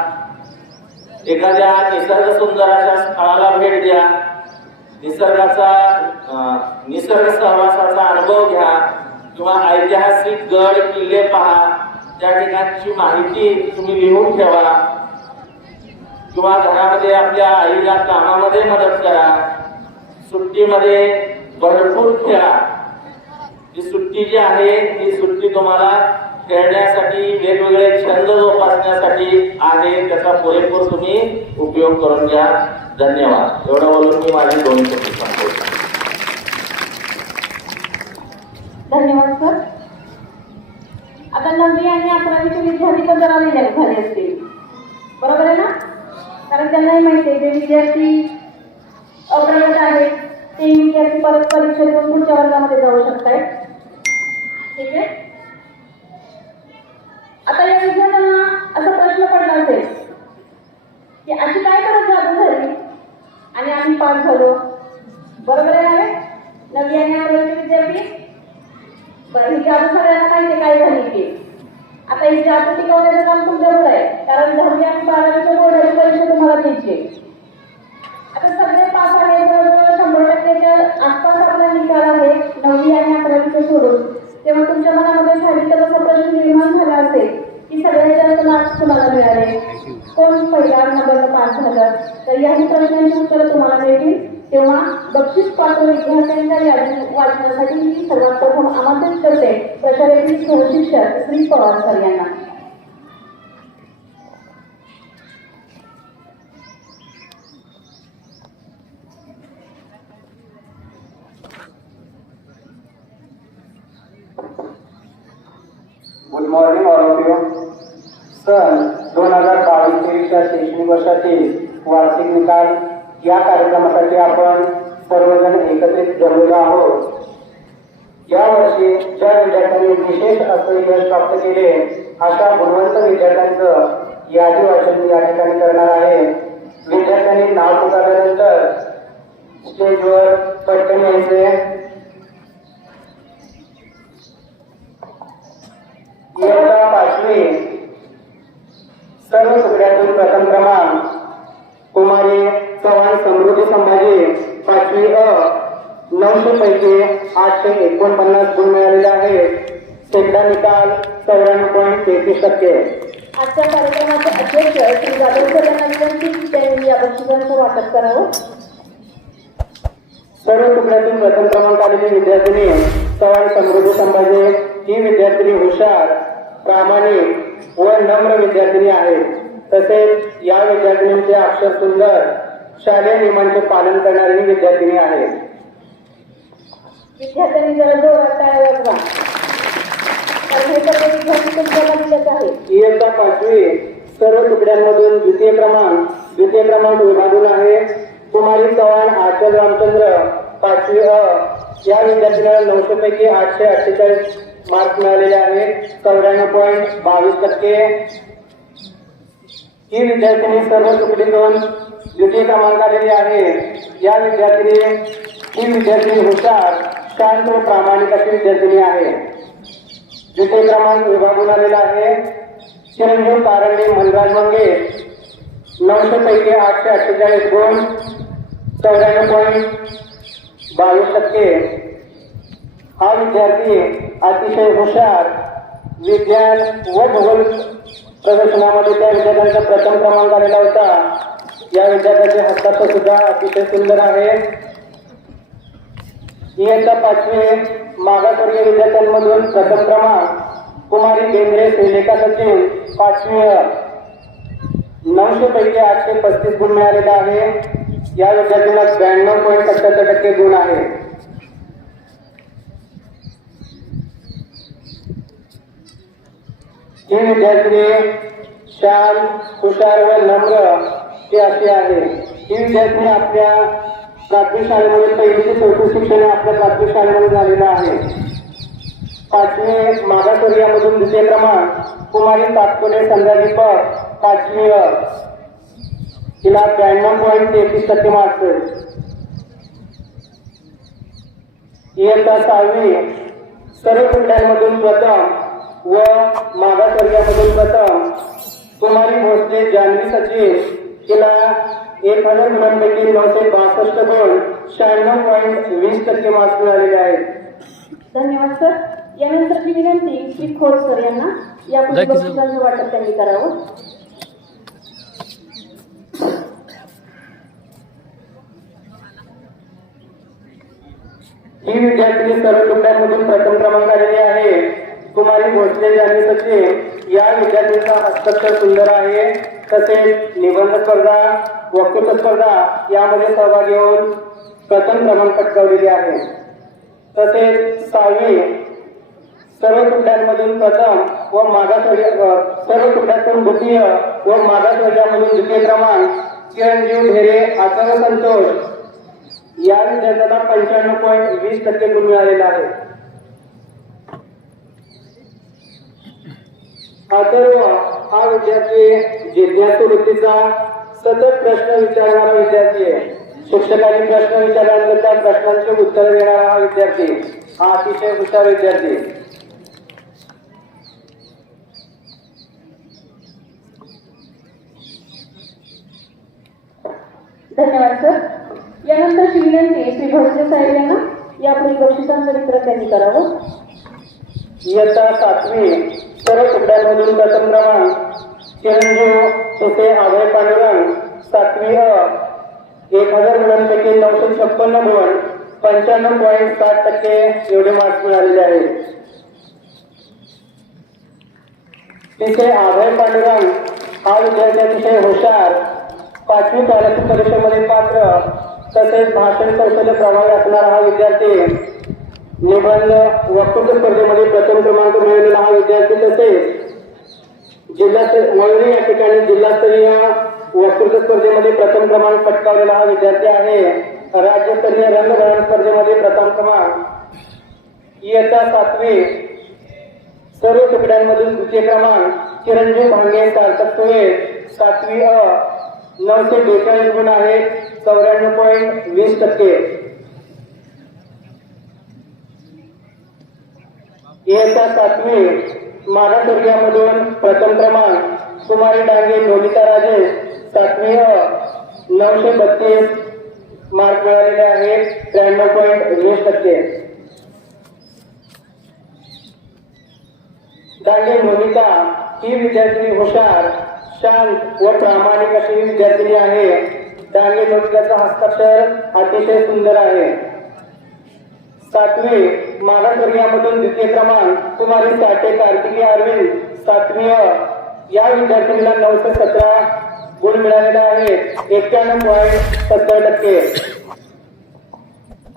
एखाद्या निसर्ग सुंदर अशा स्थळाला भेट द्या. निसर्ग सहवासाचा अनुभव घ्या किंवा ऐतिहासिक गड किल्ले पहा. त्या ठिकाणची माहिती तुम्ही लिहून ठेवा किंवा घरामध्ये आपल्या आईला कामामध्ये मदत करा. सुट्टीमध्ये भरपूर खेळा. ही सुट्टी जी आहे ही सुट्टी तुम्हाला खेळण्यासाठी, वेगवेगळे छंद जोपासण्यासाठी आहे. त्याचा पुरेपूर तुम्ही उपयोग करून घ्या. धन्यवाद. एवढं बोलून मी माझी 2 शब्द संपवतो. धन्यवाद सर. आता 9वी आणि 11वीचे विद्यार्थी पण जरा रिलॅक्स झाले असतील, बरोबर आहे ना? कारण त्यांनाही माहिती आहे जे विद्यार्थी अप्रगत आहेत ते विद्यार्थी परत परीक्षा देऊन पुढच्या वर्गामध्ये जाऊ शकतात. ठीक आहे. आता या विद्यार्थ्यांना असा प्रश्न पडला असेल की अशी काय गरज जादू झाली आणि आम्ही पास झालो, बरोबर आहे? 9वी आणि 11वीचे विद्यार्थी बरं, ही जादू सगळ्यांना माहिती काय झाली ती. आता ही जादू टिकवण्याचं काम तुमच्यावर आहे, कारण 10वी आणि 12वीच्या बोर्डाची परीक्षा तुम्हाला द्यायची. आता सगळे पास आहे, जवळजवळ 100%च्या आसपास आपला निकाल आहे 9वी आणि 11वीचे सोडून. तेव्हा तुमच्या मनामध्ये साहित्य असा प्रश्न निर्माण झाला असेल की सगळ्यात जास्त मार्क्स तुम्हाला मिळाले, कोण पहिला नंबर पात्र विद्यार्थ्यांच्या यादी वाचण्यासाठी मी सर्वात प्रथम आमंत्रित करते प्रशालेतील सहशिक्षक श्री पवार सर यांना. Good morning all of you. सन 2022-23 च्या शैक्षणिक वर्षातील वार्षिक निकाल या कार्यक्रमासाठी आपण सर्वजण एकत्रित जमलेलो आहोत. यावर्षी ज्या विद्यार्थ्यांनी विशेष असं यश प्राप्त केले अशा गुणवंत विद्यार्थ्यांचं यादी वाचन या ठिकाणी करणार आहे. विद्यार्थ्यांनी नाव पुकारल्यानंतर स्टेजवर पटकन यायचे. इयत्ता 5वी सर्व तुकड्यातून प्रथम क्रमांक कुमारी चव्हाण समृद्धी संभाजी 5वी अ 900 पैकी 849 गुण मिळालेले आहेत. शेकडा निकाल 94.33%. आजच्या कार्यक्रमाचे अध्यक्ष श्री जाधव सर यांना विनंती की त्यांनी या बक्षिसांचं वाटप करावं. सर्व तुकड्यातून प्रथम क्रमांक आलेली विद्यार्थिनी चव्हाण समृद्धी संभाजी ही विद्यार्थिनी हुशार, प्रामाणिक व नम्र विद्यार्थिनी आहे. तसेच या विद्यार्थिनींचे अक्षर सुंदर, शालेय नियमांचे पालन करणारी ही विद्यार्थिनी आहे. विद्यार्थ्यांनी जरा जोरात टाळ्या वाजवा. कारण हे सर्व विद्यार्थी तुमच्या दिलेच आहे. इयत्ता 5वी सर्व तुकड्यांमधून द्वितीय क्रमांक विभागून आहे. कुमारी चव्हाण आचल रामचंद्र 5वी अ या विद्यार्थ्यांना 900 पैकी 848 मार्क मिळालेले आहेत. 94.22%. ही विद्यार्थिनी सर्व तुकडीतून द्वितीय क्रमांक आलेली आहे. ही विद्यार्थिनी हुशार, शांत व प्रामाणिक अशी विद्यार्थिनी आहे. द्वितीय क्रमांक विभागून आलेला आहे. चिरंजीव कारंडे मनराज मंगेश 900 पैकी 848 गुण, 94.22%. हा विद्यार्थी अतिशय हुशार, विज्ञान व भूगोल प्रदर्शनामध्ये त्या विद्यार्थ्यांचा प्रथम क्रमांक आलेला होता. या विद्यार्थ्याचे हस्ताक्षर सुद्धा अतिशय सुंदर आहे. इयत्ता 5वी मागासवर्गीय विद्यार्थ्यांमधून प्रथम क्रमांक कुमारी केंद्रे श्रीलेखा सचिन 5वी अ 900 पैकी 835 गुण मिळालेला आहे. या विद्यार्थ्यांना 92.77% गुण आहे. ही विद्यार्थिनी शांत, हुशार व नम्र ती अशी आहे. ही विद्यार्थिनी आपल्या प्राथमिक शाळेमध्ये 1ली ते 4थी शिक्षण आपल्या प्राथमिक शाळेमध्ये झालेलं आहे. 5वी मागासवर्गीयामधून द्वितीय क्रमांक कुमारी तात्पुरे संध्या दीपक 5वी अ तिला 92.33% मार्क्स आहेत. इयत्ता 6वी सर्व तुकड्यांमधून प्रथम व मागासवर्गीयामधून प्रथम कुमारी भोसले जान्हवी सचिन तिला 1000 गुणांपैकी 962 गुण, 96.20% मार्क्स मिळालेले आहेत. धन्यवाद सर. यानंतरची विनंती श्री खोत सर यांना या बक्षिसांचं वाटप त्यांनी करावं. ही विद्यार्थिनी सर्व तुकड्यांमधून प्रथम क्रमांक आलेली आहे. कुमारी भोसले जान्हवी सचिन या विद्यार्थ्यांचा हस्ताक्षर सुंदर आहे. तसेच निबंध स्पर्धा, वक्तृत्व स्पर्धा यामध्ये सहभाग घेऊन प्रथम क्रमांक पटकावलेली आहे. तसेच 6वी सर्व तुकड्यांमधून प्रथम व सर्व तुकड्यातून द्वितीय व मागासवर्गीयामधून द्वितीय क्रमांक चिरंजीव ढेरे आचार्य संतोष या विद्यार्थ्यांना 95.20% गुण मिळालेला आहे. अथर्व हा विद्यार्थी जिज्ञासू वृत्तीचा सतत प्रश्न विचारणारा विद्यार्थी आहे. शिक्षकांनी प्रश्न विचारल्यानंतर त्या प्रश्नांचे उत्तर देणारा हा विद्यार्थी हा अतिशय हुशार विद्यार्थी. धन्यवाद सर. यानंतरची विनंती श्री भोसले साहेब यांना यापुढील बक्षिसांचं वितरण त्यांनी करावं. इयत्ता 7वी सर्व तुकड्यांमधून प्रथम क्रमांक चिरंजीव सुसे अभय पांडुरंग 7वी अ 1000 गुणांपैकी 956 गुण, 95.7% एवढे मार्क्स मिळालेले आहेत. तिथे अभय पांडुरंग हा विद्यार्थी अतिशय हुशार, 5वी स्कॉलरशिप परीक्षेमध्ये पात्र तसेच भाषण कौशल्य प्रभावी असणारा हा विद्यार्थी, निबंध वक्तृत्व स्पर्धेमध्ये प्रथम क्रमांक मिळवलेला हा विद्यार्थी, तसेच वळरी या ठिकाणी जिल्हास्तरीय वक्तृत्व स्पर्धेमध्ये प्रथम क्रमांक पटकावलेला हा विद्यार्थी आहे. राज्यस्तरीय रंगभरण स्पर्धेमध्ये प्रथम क्रमांक. इयत्ता 7वी सर्व तुकड्यांमधून द्वितीय क्रमांक चिरंजीव भांगे सार्थक सुळे 7वी अ 942 गुण आहेत, 94.20%. इयत्ता 7वी मागासवर्गीयामधून प्रथम क्रमांक कुमारी डांगे नोनिता राजेश 7वी अ 932 मार्क मिळालेले आहेत, 93.20%. डांगे नोनिता ही विद्यार्थिनी हुशार, शांत व प्रामाणिक अशी विद्यार्थिनी आहे. डांगे नोनिताचं हस्ताक्षर अतिशय सुंदर आहे. 7वी मागासवर्गीयामधून द्वितीय क्रमांक कुमारी साठे कार्तिकी अरविंद 7वी अ या विद्यार्थिनीला 917 गुण मिळालेले आहेत, 91.70%.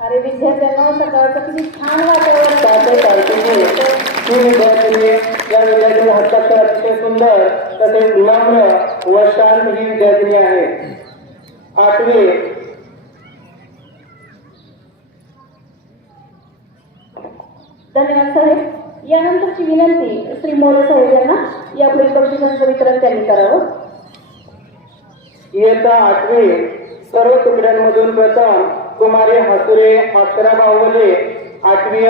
अरे विद्यार्थ्यांना सकाळचं किती छान वातावरण. साठे कार्तिकी ही विद्यार्थिनी, या विद्यार्थिनी हस्ताक्षर अतिशय सुंदर तसेच नम्र व शांत ही विद्यार्थिनी आहे. 8वी धन्यवाद साहेब. यानंतरची विनंती श्री मोरे साहेब यांना यापुढील बक्षिसांचं वितरण त्यांनी करावं. इयत्ता 8वी सर्व तुकड्यांमधून प्रथम कुमारी हसुरे अक्षरा बाहुबले 8वी अ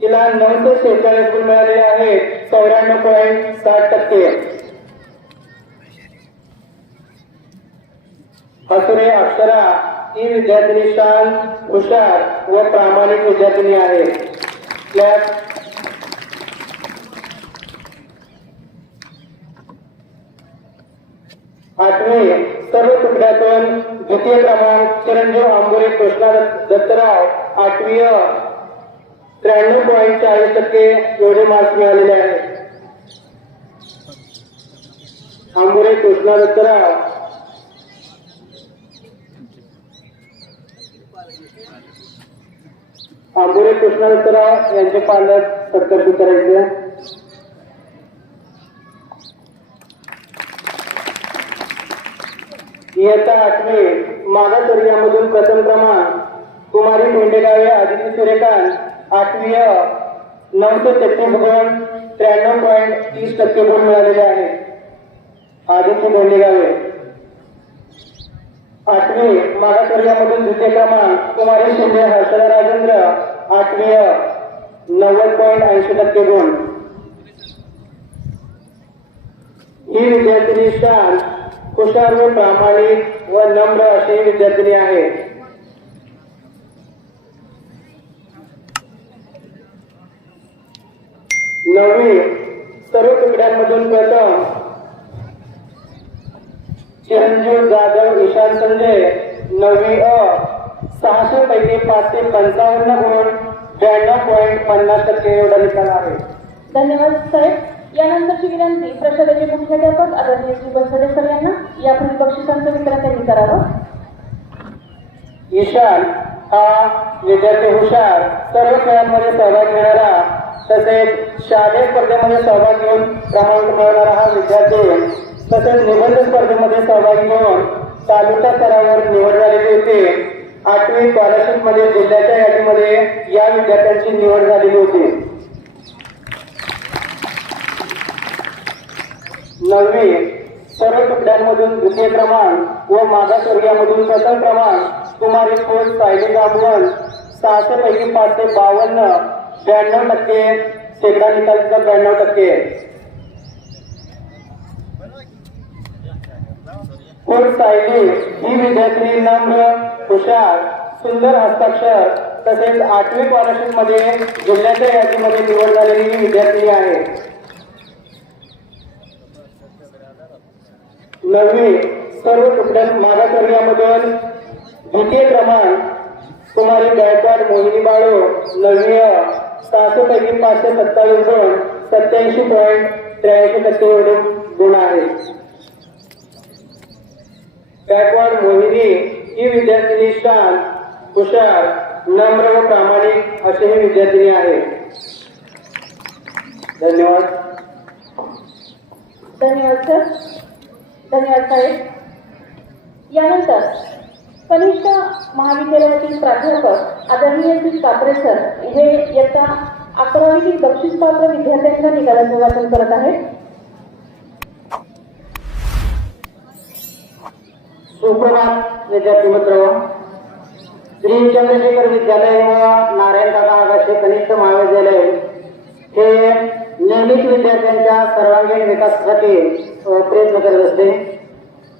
तिला 946 गुण मिळालेले आहेत, 94.60%. हसुरे अक्षरा ही विद्यार्थिनी शांत, हुशार व प्रामाणिक विद्यार्थिनी आहे. 8वी सर्व तुकड्यातून द्वितीय क्रमांक चिरंजीव आंबोरे कृष्णा दत्तराव 8वी अ 93.40% एवढे मार्क्स मिळालेले आहेत. आंबोरे कृष्णा दत्तराव आंबोरे कृष्णा दत्तराव यांचे पालक सत्कार करायचे. इयत्ता 8वी मागासवर्गीयामधून प्रथम क्रमांक कुमारी भेंडेगावे आदिती सूर्यकांत 8वी अ 933 गुण 93.30% गुण मिळालेले आहेत. आदिती भेंडेगावे. 8वी मागासवर्गीयामधून द्वितीय क्रमांक कुमारी शिंदे हर्षदा राजेंद्र 8वी अ 90.80% गुण. ही विद्यार्थिनी शांत, हुशार व प्रामाणिक व नम्र अशी विद्यार्थिनी आहे. 9वी सर्व तुकड्यांमधून प्रथम चिरंजीव जाधव ईशान संजय 9वी अ 600 पैकी 555 गुण 92.50% एवढा निकाल आहे. धन्यवाद साहेब. यानंतरची विनंती प्रशालेचे मुख्याध्यापक आदरणीय श्री बसवडे सर यांना यापुढील बक्षिसांचं वितरण त्यांनी करावं. ईशान हा विद्यार्थी हुशार, सर्व खेळांमध्ये सहभाग घेणारा तसेच शालेय स्पर्धेमध्ये सहभाग घेऊन क्रमांक मिळवणारा हा विद्यार्थी, तसेच निबंध स्पर्धेमध्ये सहभाग घेऊन तालुका स्तरावर निवड झालेली होती. 8वी स्कॉलरशिप मध्ये जिल्ह्याच्या यादीमध्ये या विद्यार्थ्यांची निवड झालेली होती. 9वी सर्व तुकड्यांमधून द्वितीय क्रमांक व मागासवर्गीयामधून प्रथम क्रमांक कुमारी खोत सायली जांभवण 600 पैकी 552 92% शेकडा निकालाचा 92%. खोत सायली ही विद्यार्थिनी नम्र, हुशार, सुंदर हस्ताक्षर तसेच 8वी स्कॉलरशिप मध्ये जिल्ह्याच्या यादीमध्ये निवड झालेली ही विद्यार्थिनी आहे. 9वी सर्व तुकड्यात मागासवर्गीयामधून द्वितीय क्रमांक कुमारी गायकवाड मोहिनी बाळू 9वी 600 पैकी 527 गुण 87.83% एवढे गुण आहेत. गायकवाड मोहिनी ही विद्यार्थिनी शांत, हुशार, नम्र व प्रामाणिक अशी ही विद्यार्थिनी आहे. धन्यवाद. धन्यवाद सर. धन्यवाद साहेब. यानंतर कनिष्ठ महाविद्यालयातील प्राध्यापक आदरणीय श्री कापरे सर हे इयत्ता 11वीतील बक्षीसपात्र विद्यार्थ्यांच्या निकालाचं वाचन करत आहेत. सुप्रभात विद्यार्थी मित्र. श्री चंद्रशेखर विद्यालय व नारायण दादा आगाशे कनिष्ठ महाविद्यालय हे नियमित विद्यार्थ्यांच्या सर्वांगीण विकासासाठी प्रयत्न करत असते.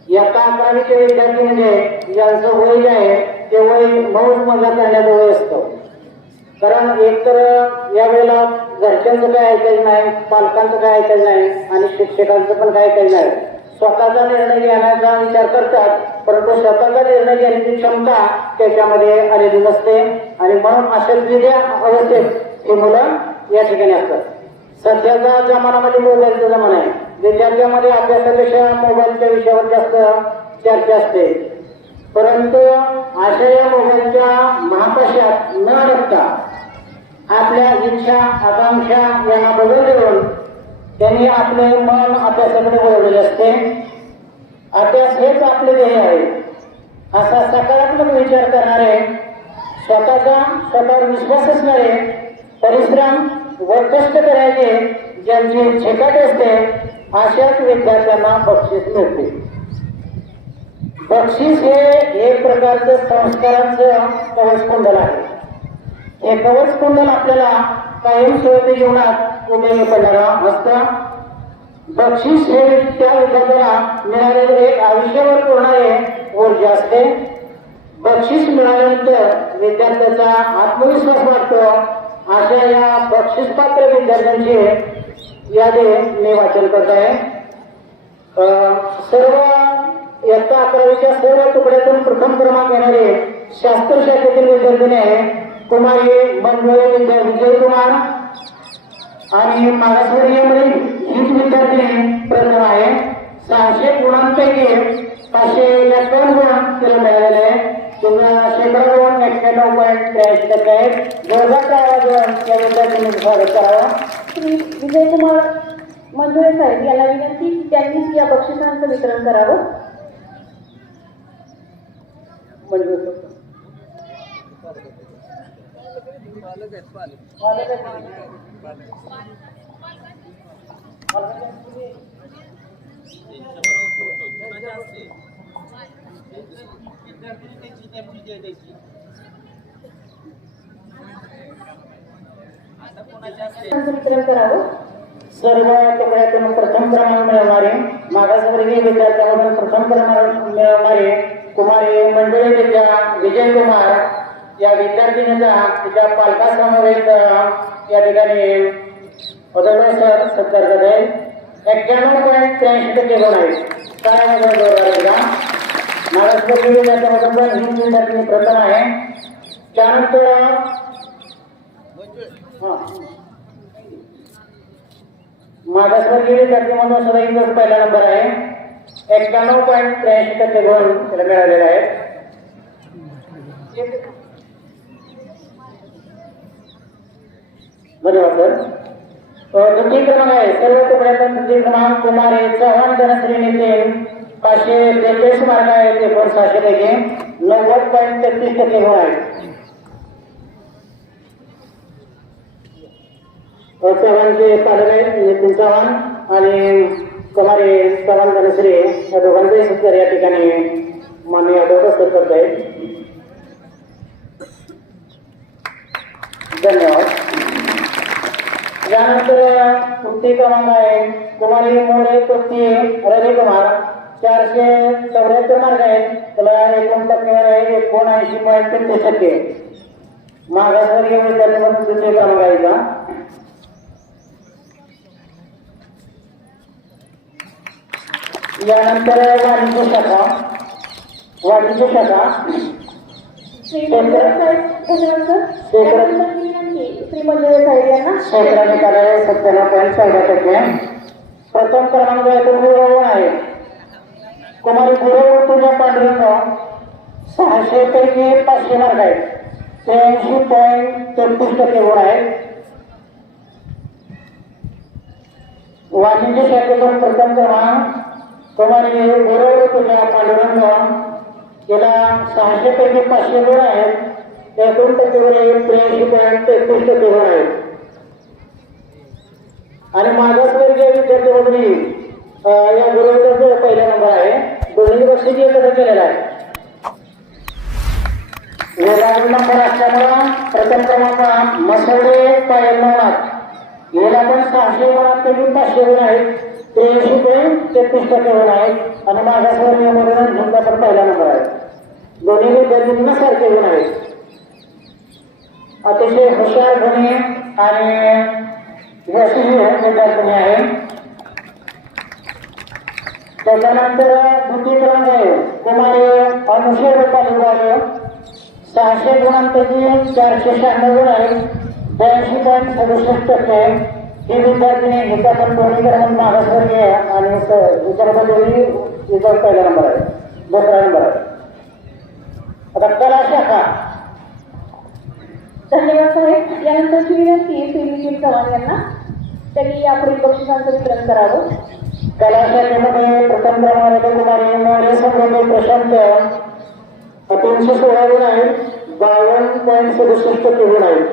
इयत्ता 11वीचे विद्यार्थी म्हणजे ज्यांचं वय जे आहे ते वय मौज मजा करण्याचं वय असतं. कारण एकतर यावेळेला घरच्यांचं काय ऐकायचं नाही, पालकांचं काय ऐकायचं नाही आणि शिक्षकांचं पण काय ऐकायचं नाही. स्वतःचा निर्णय घेण्याचा विचार करतात, परंतु स्वतःचा निर्णय घेण्याची क्षमता त्याच्यामध्ये आलेली नसते आणि म्हणून अशा वेगळ्या अवस्थेत ही मुलं या ठिकाणी असतात. सध्याचा जमाना म्हणजे मोबाईलचा जमाना आहे. विद्यार्थ्यांमध्ये अभ्यासापेक्षा मोबाईलच्या विषयावर जास्त चर्चा असते. परंतु अशा या मोबाईलच्या महापाशात न अडकता आपल्या इच्छा आकांक्षा यांना बदल देऊन त्यांनी आपले मन अभ्यासाकडे वळवलेले असते. अभ्यास हेच आपले ध्येय आहे असा सकारात्मक विचार करणारे, स्वतःवर विश्वास असणारे, परिश्रम व कष्ट करायचे ज्यांची झेकाट असते अशाच विद्यार्थ्यांना बक्षीस मिळते. बक्षीस हे एक प्रकारचं संस्कारांचं कवचकुंडल आहे. हे कवचकुंडल आपल्याला कायमस्वरूपी जीवनात उपयोगी पडणारं असतं. बक्षीस हे त्या विद्यार्थ्याला मिळालेले एक आयुष्यभर पुरणारे ऊर्जा असते. बक्षीस मिळाल्यानंतर विद्यार्थ्याचा आत्मविश्वास वाढतो. अशा या बक्षीसपात्र विद्यार्थ्यांची यादी मी वाचन करत आहे. सर्व इयत्ता 11वीच्या सर्व तुकड्यातून प्रथम क्रमांक घेणारे शास्त्र शाखेतील विद्यार्थी आहे कुमारी मंजुळे विजयकुमार आणि मागासवर्गीयमधील हीच विद्यार्थी प्रथम आहे. 600 गुणांपैकी 551 गुण तिला मिळालेले आहे. तुम्हाला 91.83% आहेत. जोरदार आवाज या विद्यार्थ्यांनी स्वागत करावं. श्री विजयकुमार मंजुळे साहेब यांना विनंती की त्यांनीच या बक्षिसांचं वितरण करावं. वितरण करावं. सर्व तुकड्यातून प्रथम क्रमांक मिळवणारे मागासवर्गीय विद्यार्थ्यांमधून प्रथम क्रमांक मिळवणारे कुमारी मंजुळे विजयकुमार या विद्यार्थिनीचा तिच्या पालकासमवेत या ठिकाणी सत्कार करत आहे. 91.83% गुण आहेत. काय मागासवर्गीय विद्यार्थ्यांमधून पण ही विद्यार्थिनी प्रथम आहे. त्यानंतर मागासवर्गीय विद्यार्थीमधून सुद्धा इंग्रज पहिला नंबर आहे. 91.83% गुण त्याला मिळालेले आहेत. धन्यवाद सर. द्वितीय क्रमांक आहे सर्व तुकड्यातून द्वितीय क्रमांक कुमारी चव्हाण धनश्री नितीन 543 मार्क आहेत. 600 पैकी 90.33% गुण आहेत. चव्हाणचे पालक आहेत नितीन चव्हाण आणि कुमारी चव्हाण धनश्री या दोघांचाही सत्कार या ठिकाणी माननीय अध्यक्ष करत आहेत. धन्यवाद. यानंतर तृतीय क्रमांक आहे कुमारी मोरे कुस्ती रविकुमार 474 मार्क आहेत. त्याला एकूण टक्केवारी आहे 79.33%. मागासवर्गीय विद्यार्थ्यांमधून तृतीय क्रमांक आहे का. यानंतर वाणिज्य शाखा श्री मंजुळा साहेब धन्यवाद सर. त्यानंतर मी विनंती श्री मंजुळा साहेब यांना क्षेत्र निकाले 97.14%. प्रथम क्रमांक गुरुराव आहे. कुमारी गुरुराव तुझ्या पांडुरंग 600 पैकी 500 मार्क आहेत. 83.33% गुण आहेत. वाणिज्य शाखेतून प्रथम क्रमांक कुमारी गुरुराव तुझ्या पांडुरंग याला 600 पैकी 500 गुण आहेत. त्यातून टक्केवारी 83.33% गुण आहेत. आणि मागासवर्गीय विद्यार्थ्यांमध्ये या गुरुचा पहिला नंबर आहे. दोन्ही वर्षाची एकत्र केलेला आहे. वेगळा नंबर असल्यामुळं प्रथम क्रमांक मसवडे पायलनाथ याला पण 600 गुणांपैकी 500 गुण आहेत. 83.33% गुण आहेत. आणि मागासवर्गीयमधून झुंजा पण पहिला नंबर आहे. दोन्ही विद्यार्थ्यांना सारखे गुण आहेत. अतिशय हुशार गुणी आणि यशस्वी विद्यार्थी आहे. त्याच्यानंतर द्वितीय क्रमांक आहे कुमारी अनुषा रुपाली 600 गुणांपैकी 496 गुण आहेत. 82.67% ही विद्यार्थी हिचा पण दोन्ही क्रमांक मागासवर्गीय आहे आणि विचारमध्ये इतर पहिला नंबर आहे. दुसरा नंबर आहे. आता कला शाखा धन्यवाद साहेब. यानंतरची विनंती श्री निखिल चव्हाण यांना त्यांनी यापुढील बक्षिसांचं वितरण करावं. कला शाखेमध्ये प्रथम क्रमांकाचे कुमारी मोरे समृद्धी प्रशांत 316 गुण आहेत. 52.67% गुण आहेत.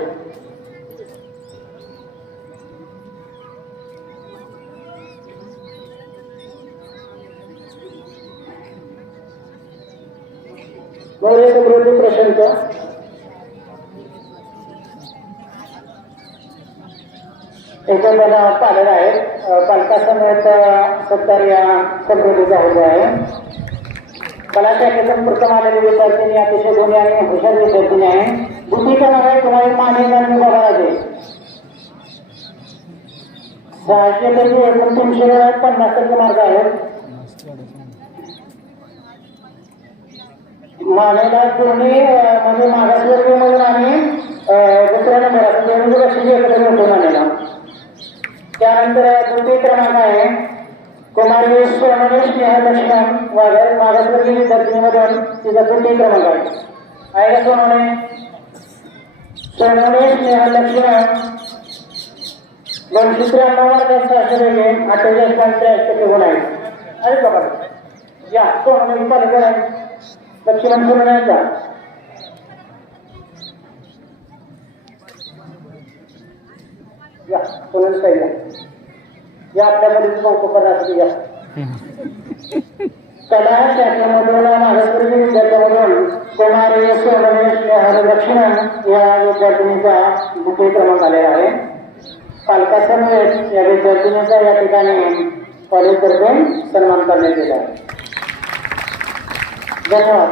मोरे समृद्धी प्रशांत एकंदर पालक आहेत. पालकासमेत सत्कार या समृद्धीचा होत आहे. कला शाखेतून प्रथम आलेले विद्यार्थ्यांनी अतिशय गुणी आणि हुशार विद्यार्थी आहे. द्वितीय क्रमांक आहे कुमारी माने गांधी बघायचे 600 पैकी 350 मार्क आहेत. मानेला दोन्ही म्हणजे मागासवर्गीयमधून आणि दुसऱ्या नंबरात दोन्ही बक्षीस एकत्र मिळतो मानेला. त्यानंतर द्वितीय क्रमांक आहे कुमारी सोनवणे स्नेहा लक्ष्मण मागासवर्गीय विद्यार्थिनीमधून तिचा द्वितीय क्रमांक आहे का सोनवणे स्नेहा लक्ष्मण 293 मार्कात 658.83% गुण आहेत. अरे बाबा या सोनवणे पालकर लक्ष्मण सोनवण्याचा या सोनवणे साईडला या आपल्यामध्ये कौतुक करण्यासाठी या कला शाखेमधून मागासवर्गीय विद्यार्थ्यांमधून कुमारी सोनवणे स्नेहा लक्ष्मण या विद्यार्थिनीचा द्वितीय क्रमांक आलेला आहे. पालकासमवेत या विद्यार्थिनीचा या ठिकाणी कॉलेजतर्फे सन्मान करण्यात येत आहे. धन्यवाद.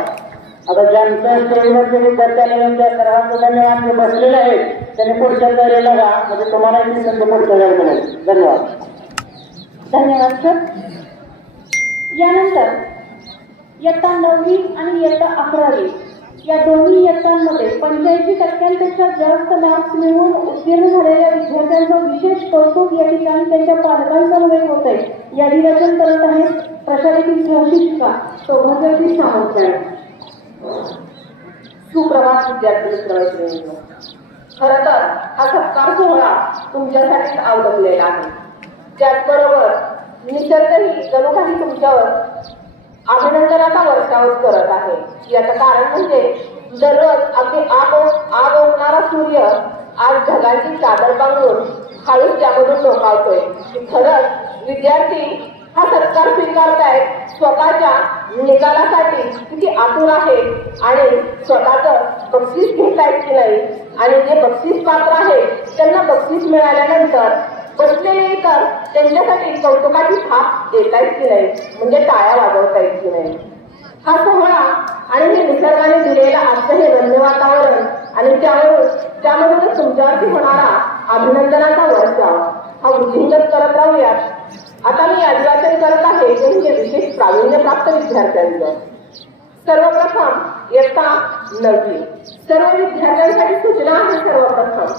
आता ज्यांच्या स्टेजवरचे विद्यार्थी आलेले त्या सर्वांचे धन्यवाद. जे बसलेले आहेत त्यांनी पुढच्या तयारीला लागा म्हणजे तुम्हाला ही संधी पुढच्या वेळेस मिळेल. धन्यवाद. धन्यवाद सर. यानंतर इयत्ता 9वी आणि इयत्ता 11वी या दोन्ही इयत्तांमध्ये 85% जास्त मार्क्स मिळवून उत्तीर्ण झालेल्या विद्यार्थ्यांचं विशेष कौतुक या ठिकाणी त्यांच्या पालकांसमवेत होत आहे. या अधिवेशन करत आहेत प्रशालेतील सहशिक्षिका सौभाग्यवती सामंत. सुप्रभात विद्यार्थी मित्र. खरं तर हा सत्कार सोहळा तुमच्यासाठीच अवलंबलेला आहे. त्याचबरोबर निसर्गही जणू काही तुमच्यावर अभिनंदनाचा वर्षाव करत आहे. याचं कारण म्हणजे दररोज अगदी आग ओढणारा सूर्य आज ढगांची चादर बांधून हळूच त्यामधून डोकावतोय. खरंच विद्यार्थी हा सत्कार स्वीकारतायत स्वतःच्या निकालासाठी किती आतुर आहे आणि स्वतःचं बक्षीस घेतायत की नाही आणि जे बक्षीस पात्र आहे त्यांना बक्षीस मिळाल्यानंतर बसलेले इतर त्यांच्यासाठी कौतुकाची थाप देतायत की नाही म्हणजे टाळ्या वाजवतायत की नाही. हा सोहळा आणि हे निसर्गाने दिलेलं आजचं हे रम्य वातावरण आणि त्यामधूनच तुमच्यावरती होणारा अभिनंदनाचा वर्षाव हा उल्लेख करत राहूयात. आता मी अभिवादन करत आहे म्हणजे विशेष प्रावीण्य प्राप्त विद्यार्थ्यांचं. सर्वप्रथम इयत्ता 9वी सर्व विद्यार्थ्यांसाठी सूचना आहे. सर्वप्रथम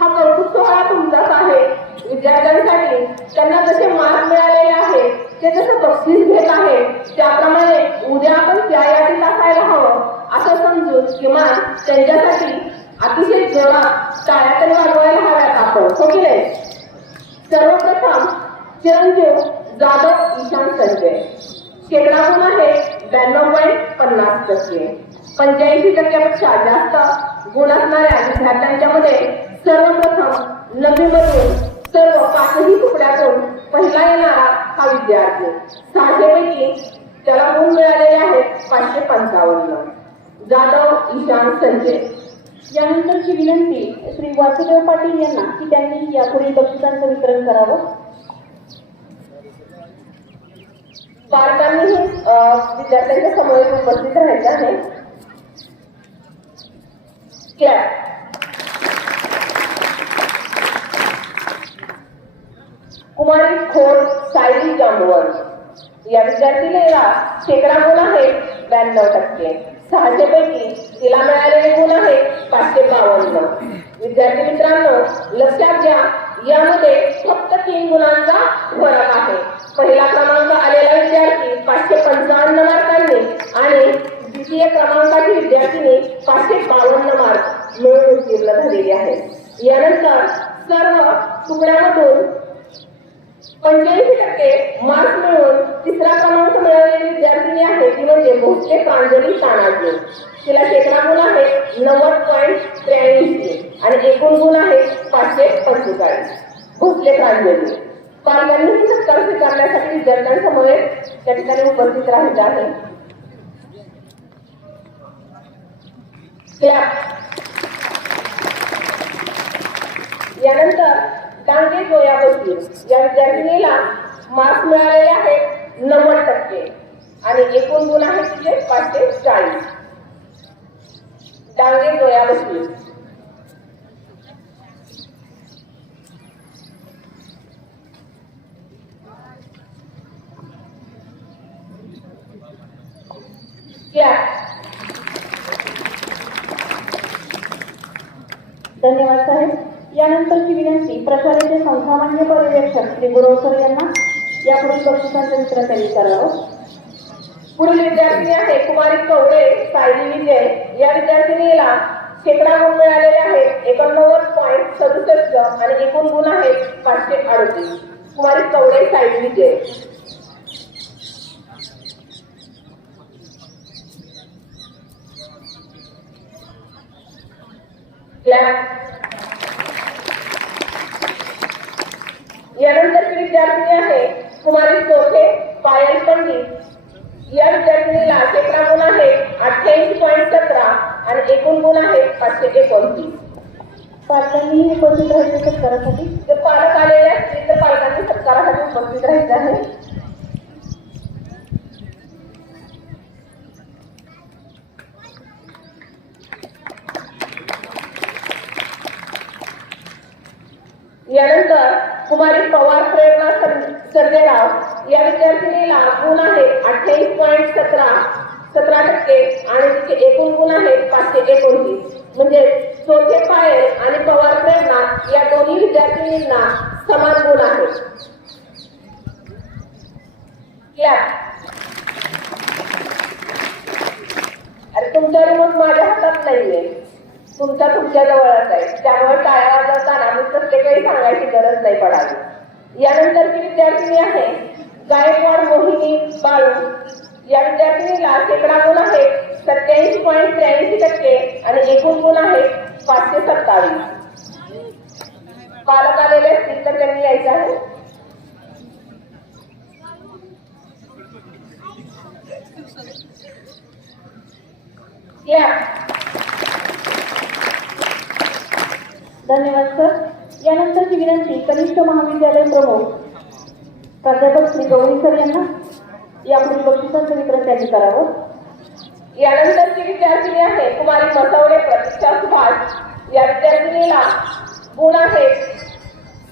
हा कौतुक सोहळा तुमचाच आहे. विद्यार्थ्यांसाठी त्यांना जसे मार्क मिळालेले आहे ते जसं बक्षीस घेत आहे त्याप्रमाणे उद्या आपण त्या यादीत असायला हवं असं समजून किमान त्यांच्यासाठी अतिशय जोरात टाळ्या तरी वाजवायला हव्यात आपण, हो की नाही? सर्वप्रथम चिरंजीव जाधव ईशान संजय शेकडा गुण आहे 92.50%. 85% जास्त गुण असणाऱ्या विद्यार्थ्यांच्या मध्ये सर्वप्रथम 9वी मधून सर्व 5ही तुकड्यातून पहिला येणारा हा विद्यार्थी. 600 पैकी त्याला गुण मिळालेले आहेत 555. जाधव ईशान संजय. यानंतरची विनंती श्री वासुदेव पाटील यांना की त्यांनी यापुढील बक्षिसांचं वितरण करावं. पालकांनीही विद्यार्थ्यांच्या समोर उपस्थित राहायचं आहे. कुमारी खोड सायली जांभवण या विद्यार्थिनीला शेकडा गुण आहे 92%. 600 पैकी तिला मिळालेले गुण आहे 552. विद्यार्थी मित्रांनो लक्षात घ्या यामध्ये फक्त 3 गुणांचा फरक आहे. पहिला क्रमांक आलेला विद्यार्थी 555 मार्कांनी आणि द्वितीय क्रमांकाची विद्यार्थिनी 552 मार्क मिळवून उत्तीर्ण झालेली आहे. यानंतर सर्व तुकड्यामधून 85% मार्क मिळवून तिसरा क्रमांक मिळवलेली विद्यार्थिनी आहे ती म्हणजे भोसले प्रांजली तानाजी. तिला शेकडा गुण आहे 90.83 आणि एकूण गुण आहे 545. भोसले प्रांजली. पालकांनी सत्कार स्वीकारण्यासाठी विद्यार्थ्यांसमोर त्या ठिकाणी उपस्थित राहायचे आहे. यानंतर डांगे जोया बशीर या विद्यार्थिनीला मार्क्स मिळालेले आहेत 90% आणि एकूण गुण आहेत तिचे 540. डांगे जोया बशीर. धन्यवाद साहेब. यानंतरची विनंती प्रशालेचे संसामान्य पर्यवेक्षक श्री गुरवसर यांना यापुढील बक्षिसांचं वितरण त्यांनी करावं. पुढील विद्यार्थिनी आहे कुमारी कवडे सायली विजय. या विद्यार्थिनीला शेकडा गुण मिळालेले आहेत 89.67 आणि एकूण गुण आहेत 538. कुमारी कवडे सायली विजय. यानंतरची विद्यार्थिनी आहे कुमारी चोथे पायल पंडित. या विद्यार्थिनीला शेकडा गुण आहे 88.17 आणि एकूण गुण आहे 529. पालकांनी उपस्थित राहायचे सत्कारासाठी. जर पालक आलेले असतील तर पालकांनी सत्कारासाठी उपस्थित राहायचे आहे. यानंतर कुमारी पवार प्रेरणा सर्जेराव या विद्यार्थिनीला गुण आहे 28.17% आणि तिचे एकूण गुण आहेत 529. म्हणजे चोथे पायल आणि पवार प्रेरणा या दोन्ही विद्यार्थिनींना समान गुण आहेत. अरे तुमचा रिमोट माझ्या हातात नाहीये, तुमच्या जवळच आहे, त्यामुळे टाळ्या वाजवताना मी प्रत्येकही सांगायची गरज नाही पडावी. यानंतरची विद्यार्थिनी आहे गायकवाड मोहिनी बाळू. या विद्यार्थिनीला शेकडा गुण आहे 87.83% आणि एकूण गुण आहे 527. पालक आलेले असतील तर त्यांनी यायचं आहे. धन्यवाद सर. यानंतरची विनंती कनिष्ठ महाविद्यालय प्रमुख प्राध्यापक श्री गौरी सर यांना यापुढील बक्षिसांचं वितरण त्यांनी करावं. यानंतरची विद्यार्थिनी आहे कुमारी मसवडे प्रतीक्षा सुभाष. या विद्यार्थिनीला गुण आहे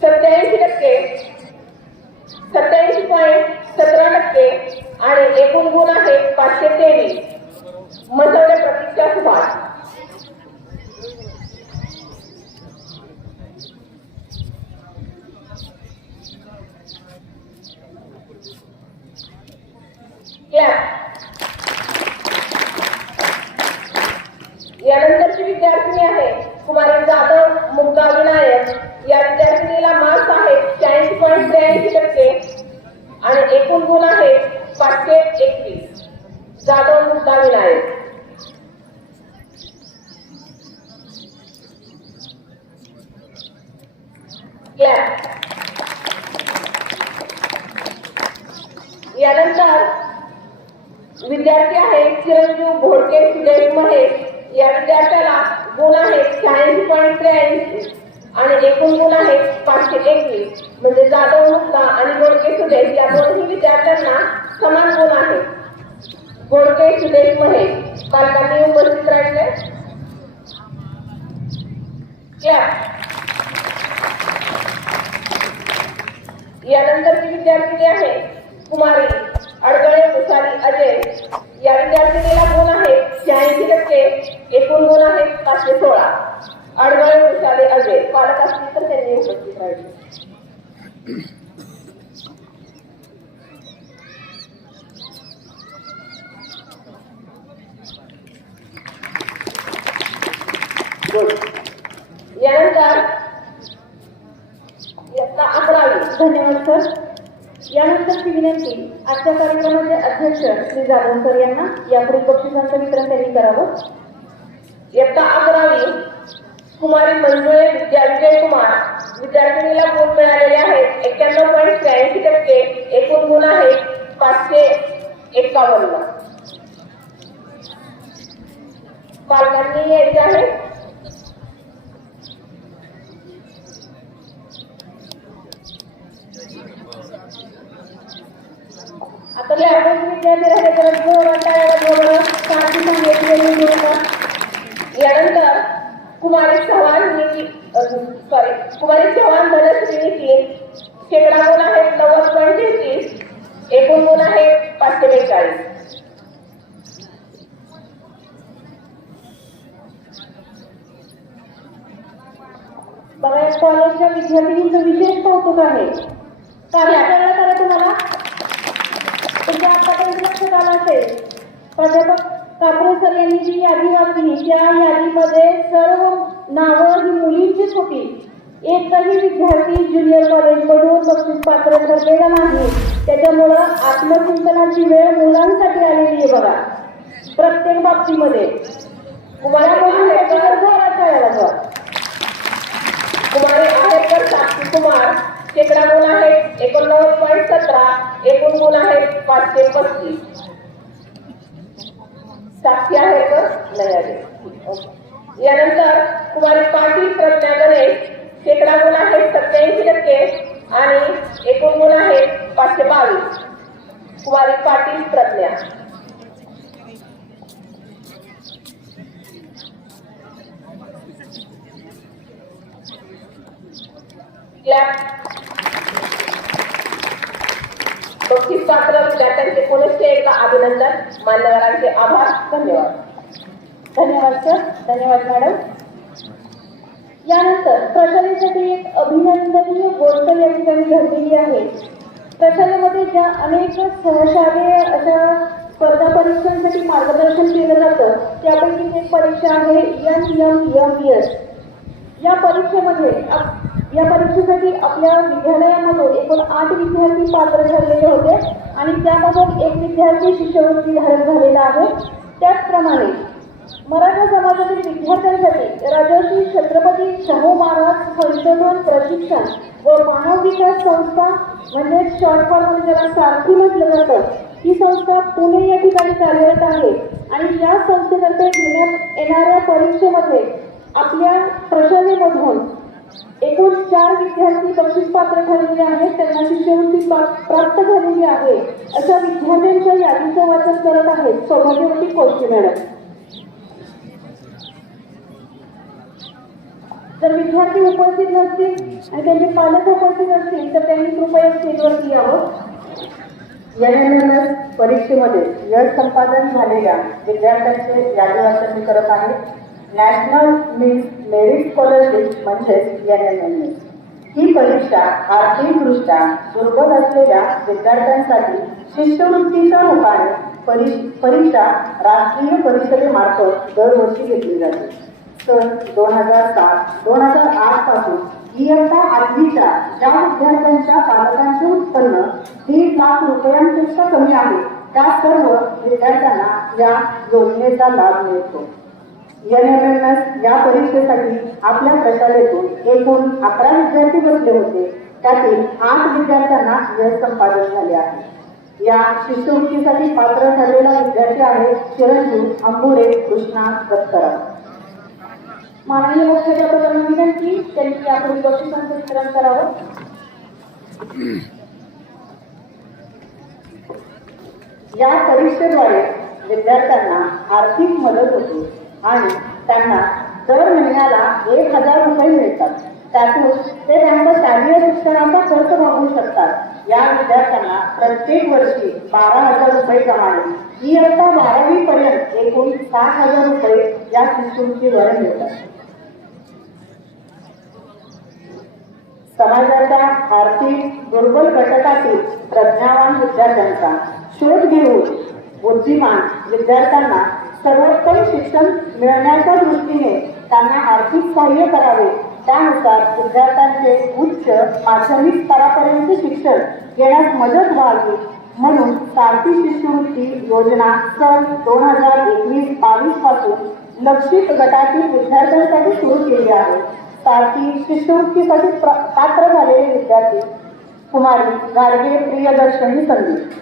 87%, 87.17% आणि एकूण गुण आहे 523. मसवडे प्रतीक्षा सुभाष. यानंतरची विद्यार्थिनी आहे कुमारी जाधव मुग्धा विनायक. या विद्यार्थिनीला मार्क्स आहेत 86.83% आणि एकूण गुण आहेत 521. जाधव मुग्धा विनायक. यानंतर विद्यार्थी आहे चिरंजीव घोडके सुदेश महेश. या विद्यार्थ्याला गुण आहेत 86.83 आणि एकूण गुण आहेत 521. म्हणजे जाधव मुक्ता आणि घोडके सुदेश या दोन्ही विद्यार्थ्यांना समान गुण आहेत. घोडके सुदेश महेश. पालकांनी उपस्थित राहिले. यानंतरची विद्यार्थिनी आहे कुमारी अडगळे मुसारी अजय. या विद्यार्थिनीला गुण आहेत 86%, एकूण गुण आहेत 516. अडगळे मुसारी अजय. पालक असतील तर त्यांनी उपस्थित राहिले. यानंतर इयत्ता 11वी. धन्यवाद सर. यानंतरची विनंती आजच्या कार्यक्रमाचे अध्यक्ष श्री जाधव सर यांना यापुढील बक्षिसांचं वितरण त्यांनी करावं. इयत्ता 11वी कुमारी मंजुळे विजय कुमार. विद्यार्थिनीला गुण मिळालेले आहेत 91.83%, एकूण गुण आहेत 551. पालकांनी यायचे आहे. आता आपण विद्यार्थी राहिले तर यानंतर कुमारी चव्हाण धनश्री नितीन. शेकडा गुण आहेत 90.33, एकूण गुण आहेत 542. बघा या कॉलेजच्या विद्यार्थिनींचं विशेष कौतुक आहे. कारण कळलं करा तुम्हाला तुमच्या आतापर्यंत लक्षात आलं असेल. प्राध्यापक कापरे सर यांनी जी यादी वाचली त्या यादीमध्ये सर्व नावं ही मुलींचीच होती. एकही विद्यार्थी ज्युनियर कॉलेजमधून बक्षीस पात्र ठरलेला नाही. त्याच्यामुळं आत्मचिंतनाची वेळ मुलांसाठी आलेली आहे. बघा प्रत्येक बाबतीमध्ये कुमारी आहेरकर साक्षी कुमार. शेकडा गुण आहेत 89.17, एकूण गुण आहेत 535. साक्षी आहेरकर नाही आले. यानंतर कुमारी पाटील प्रज्ञा गणेश. शेकडा गुण आहेत 87% आणि एकूण गुण आहेत 522. कुमारी पाटील प्रज्ञा. बक्षीस पात्र विद्यार्थ्यांचे पुनश्च एकदा अभिनंदन. मान्यवरांचे आभार. धन्यवाद. धन्यवाद सर. धन्यवाद मॅडम. यानंतर प्रशालेसाठी एक अभिनंदनीय गोष्ट या ठिकाणी घडलेली आहे. प्रशालेमध्ये ज्या अनेक सहशालेय अशा स्पर्धा परीक्षांसाठी मार्गदर्शन केलं जातं त्यापैकी एक परीक्षा आहे NMMS. या परीक्षेसाठी आपल्या विद्यालयामधून एकूण 8 विद्यार्थी पात्र ठरलेले होते आणि त्यामधून एक विद्यार्थी शिष्यवृत्ती धारक झालेला आहे. त्याचप्रमाणे मराठा समाजातील विद्यार्थ्यांसाठी राजर्षी छत्रपती शाहू महाराज संशोधन प्रशिक्षण व मानव विकास संस्था म्हणजे शॉर्ट फॉर्ममध्ये ज्याला सारथी म्हटलं जातं ही संस्था पुणे या ठिकाणी कार्यरत आहे. आणि या संस्थेतर्फे घेण्यात येणाऱ्या परीक्षेमध्ये आपल्या प्रशालेमधून एकूण 4 विद्यार्थी बक्षीस पात्र ठरलेले आहेत. त्यांना शिष्यवृत्ती प्राप्त झालेली आहे. अशा विद्यार्थ्यांच्या यादीचं वाचन करत आहेत सौभाग्यवती कोष्टी मॅडम. जर विद्यार्थी उपस्थित नसतील आणि त्यांचे पालक उपस्थित असतील तर त्यांनी कृपया स्टेजवरती यावं. NMMS परीक्षेमध्ये यश संपादन झालेल्या विद्यार्थ्यांचे यादी वाचन मी करत आहे. नॅशनल मेरिट स्कॉलरशिप म्हणजेच NMMS. ही परीक्षा आर्थिकदृष्ट्या दुर्बल असलेल्या विद्यार्थ्यांसाठी शिष्यवृत्तीच्या रूपाने परीक्षा राष्ट्रीय परिषदेमार्फत दरवर्षी घेतली जाते. सन 2007-2008 पासून इयत्ता 8वीच्या ज्या विद्यार्थ्यांच्या पालकांचे उत्पन्न 1.5 लाख रुपयांपेक्षा कमी आहे त्या सर्व विद्यार्थ्यांना या योजनेचा लाभ मिळतो. NMMS या परीक्षेसाठी आपल्या प्रशालेतून एकूण 11 विद्यार्थी बसले होते. त्यातील 8 विद्यार्थ्यांना यश संपादन झाले आहे. या शिष्यवृत्तीसाठी पात्र ठरलेला विद्यार्थी आहे चिरंजीव अंबुडे कृष्णा दत्तराव. माननीय मुख्याध्यापकांना विनंती त्यांनी यापुढे बक्षिसांचं वितरण करावं. या परीक्षेद्वारे विद्यार्थ्यांना आर्थिक मदत होते आणि त्यांना दर महिन्याला 1,000 रुपये मिळतात. त्यातून ते त्यांच्या शालेय शिक्षणाचा खर्च भागवू शकतात. या विद्यार्थ्यांना प्रत्येक वर्षी 12,000 रुपये प्रमाणे इयत्ता 12वी पर्यंत एकूण 60,000 रुपये या शिष्यवृत्तीद्वारे मिळतात. समाजाच्या आर्थिक दुर्बल घटकातील प्रज्ञावान विद्यार्थ्यांचा शोध घेऊन बुद्धिमान विद्यार्थ्यांना सर्वोत्तम शिक्षण मिळण्याच्या दृष्टीने त्यांना आर्थिक सहाय्य करावे. त्यानुसार विद्यार्थ्यांचे उच्च माध्यमिक स्तरापर्यंत शिक्षण घेण्यास मदत व्हावी म्हणून सारथी शिष्यवृत्ती योजना सन 2021-22 पासून लक्षित गटातील विद्यार्थ्यांसाठी सुरू केली आहे. सारथी शिष्यवृत्तीसाठी पात्र झालेले विद्यार्थी कुमारी गाडगे प्रियदर्शनी संदीप.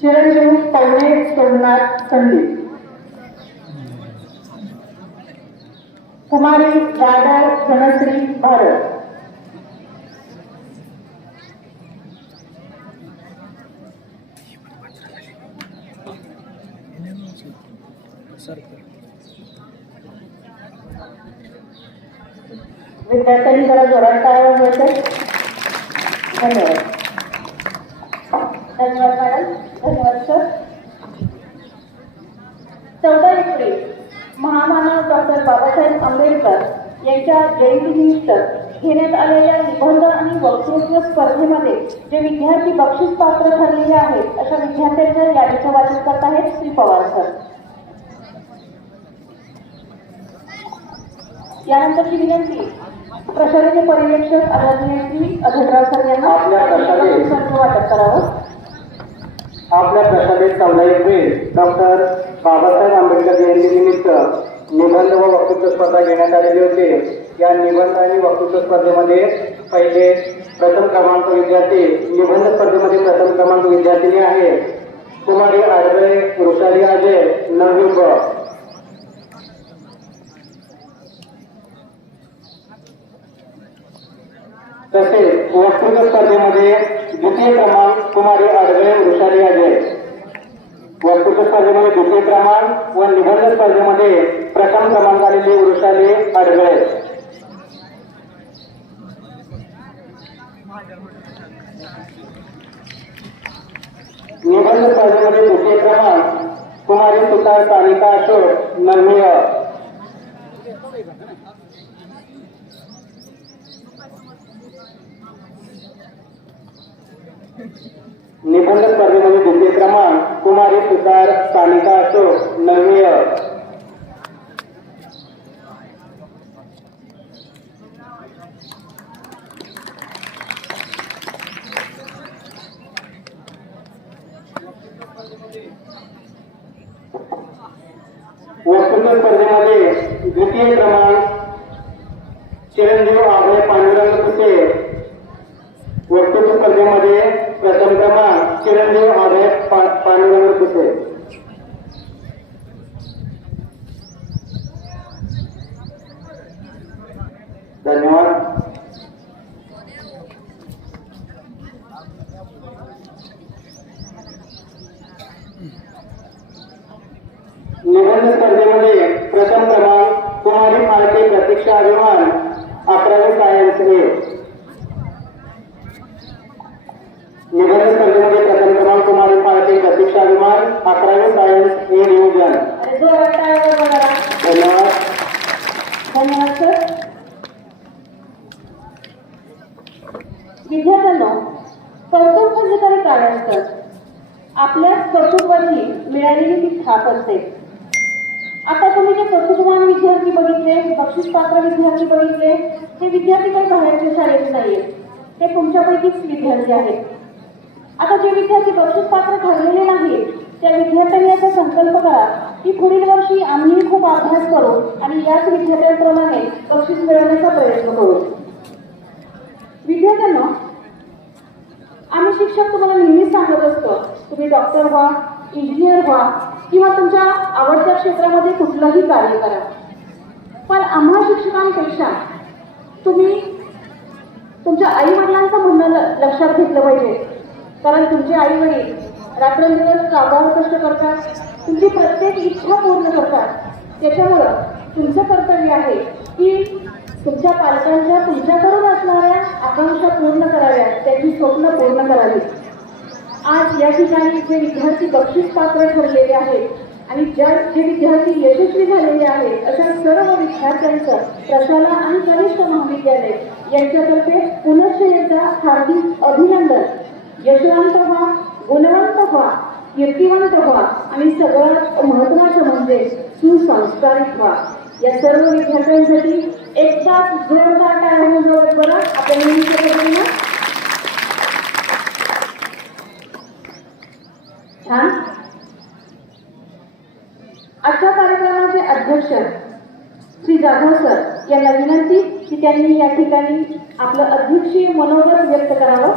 चिरंजीव पवने सोमनाथ संदीप. कुमारी जाधव धनश्री भारत. विद्यार्थ्यांनी जरा जोरात टाळ्या वाजवायच्या. धन्यवाद. धन्यवाद मॅडम. धन्यवाद सर. 14 एप्रिल महामानव डॉक्टर बाबासाहेब आंबेडकर यांच्या जयंतीनिमित्त घेण्यात आलेल्या निबंध आणि वक्तृत्व स्पर्धेमध्ये जे विद्यार्थी बक्षीस पात्र ठरलेले आहेत अशा विद्यार्थ्यांच्या यादीचं वाचन करत आहेत श्री पवार सर. यानंतरची विनंती प्रशालेचे पर्यवेक्षक आदरणीय श्री अधटराव सर यांना बक्षिसांचं वाटप करावं. आपल्या प्रशालेत 14 एप्रिल डॉक्टर बाबासाहेब आंबेडकर जयंतीनिमित्त निबंध व वक्तृत्व स्पर्धा घेण्यात आलेली होते. या निबंध आणि वक्तृत्व स्पर्धेमध्ये पहिले प्रथम क्रमांक विद्यार्थी निबंध स्पर्धेमध्ये प्रथम क्रमांक विद्यार्थिनी आहे कुमारी आडवे वृषाली अजय 9वी ब. तसेच वक्तृत्व स्पर्धेमध्ये द्वितीय क्रमांक कुमारी आडवे वृषाली अजय. वक्तृत्व स्पर्धेमध्ये द्वितीय क्रमांक व निबंध स्पर्धेमध्ये प्रथम क्रमांक आलेली वृषाली आडवे. निबंध स्पर्धेमध्ये द्वितीय क्रमांक कुमारी सुतार सानिका अशोक 9वी अ. निबंध स्पर्धेमध्ये द्वितीय क्रमांक कुमारी सुतार सानिका अशोक 9वी अ. वक्तृत्व स्पर्धेमध्ये द्वितीय क्रमांक चिरंजीव आभे पांडुरंग कुटे. वक्तृत्व स्पर्धेमध्ये प्रथम क्रमांक चिरंजीव आभे पांडुरंग कुटे. धन्यवाद. निबंध स्पर्धेमध्ये प्रथम क्रमांक कुमारी फाळके प्रतीक्षा अभिमान 11वी सायन्स ए. निबंध स्पर्धेमध्ये प्रथम क्रमांक कुमारी फाळके प्रतीक्षा अभिमान 11वी सायन्स ए डिव्हिजन. अरे जोरात टाळ्या वाजवा. धन्यवाद. धन्यवाद सर. विद्यार्थ्यांनो, कौतुक म्हणजे तरी काय असतं? आपल्या कर्तृत्वाची मिळालेली ती छाप असते. आता तुम्ही जे कर्तृत्ववान विद्यार्थी बघितले, बक्षीसपात्र विद्यार्थी बघितले, ते विद्यार्थी काही बाहेरच्या शाळेत नाहीये, ते तुमच्यापैकीच विद्यार्थी आहेत. आता जे विद्यार्थी बक्षीसपात्र ठरलेले नाहीत, त्या विद्यार्थ्यांनी असा संकल्प करा की पुढील वर्षी आम्ही खूप अभ्यास करू आणि याच विद्यार्थ्यांप्रमाणे बक्षीस मिळवण्याचा प्रयत्न करू. विद्यार्थ्यांना आम्ही शिक्षक तुम्हाला नेहमीच सांगत असतो, तुम्ही डॉक्टर व्हा, इंजिनियर व्हा किंवा तुमच्या आवडत्या क्षेत्रामध्ये कुठलंही कार्य करा. पण आम्हा शिक्षकांपेक्षा तुम्ही तुमच्या आई वडिलांचं म्हणणं लक्षात घेतलं पाहिजे. कारण तुमचे आई वडील रात्रंदिवस काबाड कष्ट करतात, तुमची प्रत्येक इच्छा पूर्ण करतात. त्याच्यामुळं तुमचं कर्तव्य आहे की तुमच्या पालकांच्या तुमच्याकडून असणाऱ्या आकांक्षा पूर्ण कराव्यात, त्याची स्वप्न पूर्ण करावीत. आज या ठिकाणी जे विद्यार्थी बक्षीस पात्र ठरलेले आहेत आणि जे विद्यार्थी यशस्वी झालेले आहेत, अशा सर्व विद्यार्थ्यांचं प्रशाला आणि कनिष्ठ महाविद्यालय यांच्यातर्फे पुनश्च एकदा हार्दिक अभिनंदन. यशवंत व्हा, गुणवंत व्हा, कीर्तिवंत व्हा आणि सगळ्यात महत्त्वाचं म्हणजे सुसंस्कारित व्हा. या सर्व विद्यार्थ्यांसाठी एकदा जोरदार टाळ्या वाजवत बघा. आपण नेहमी छान. आजच्या कार्यक्रमाचे अध्यक्ष श्री जाधव सर यांना विनंती की त्यांनी या ठिकाणी आपलं अध्यक्षीय मनोबल व्यक्त करावं.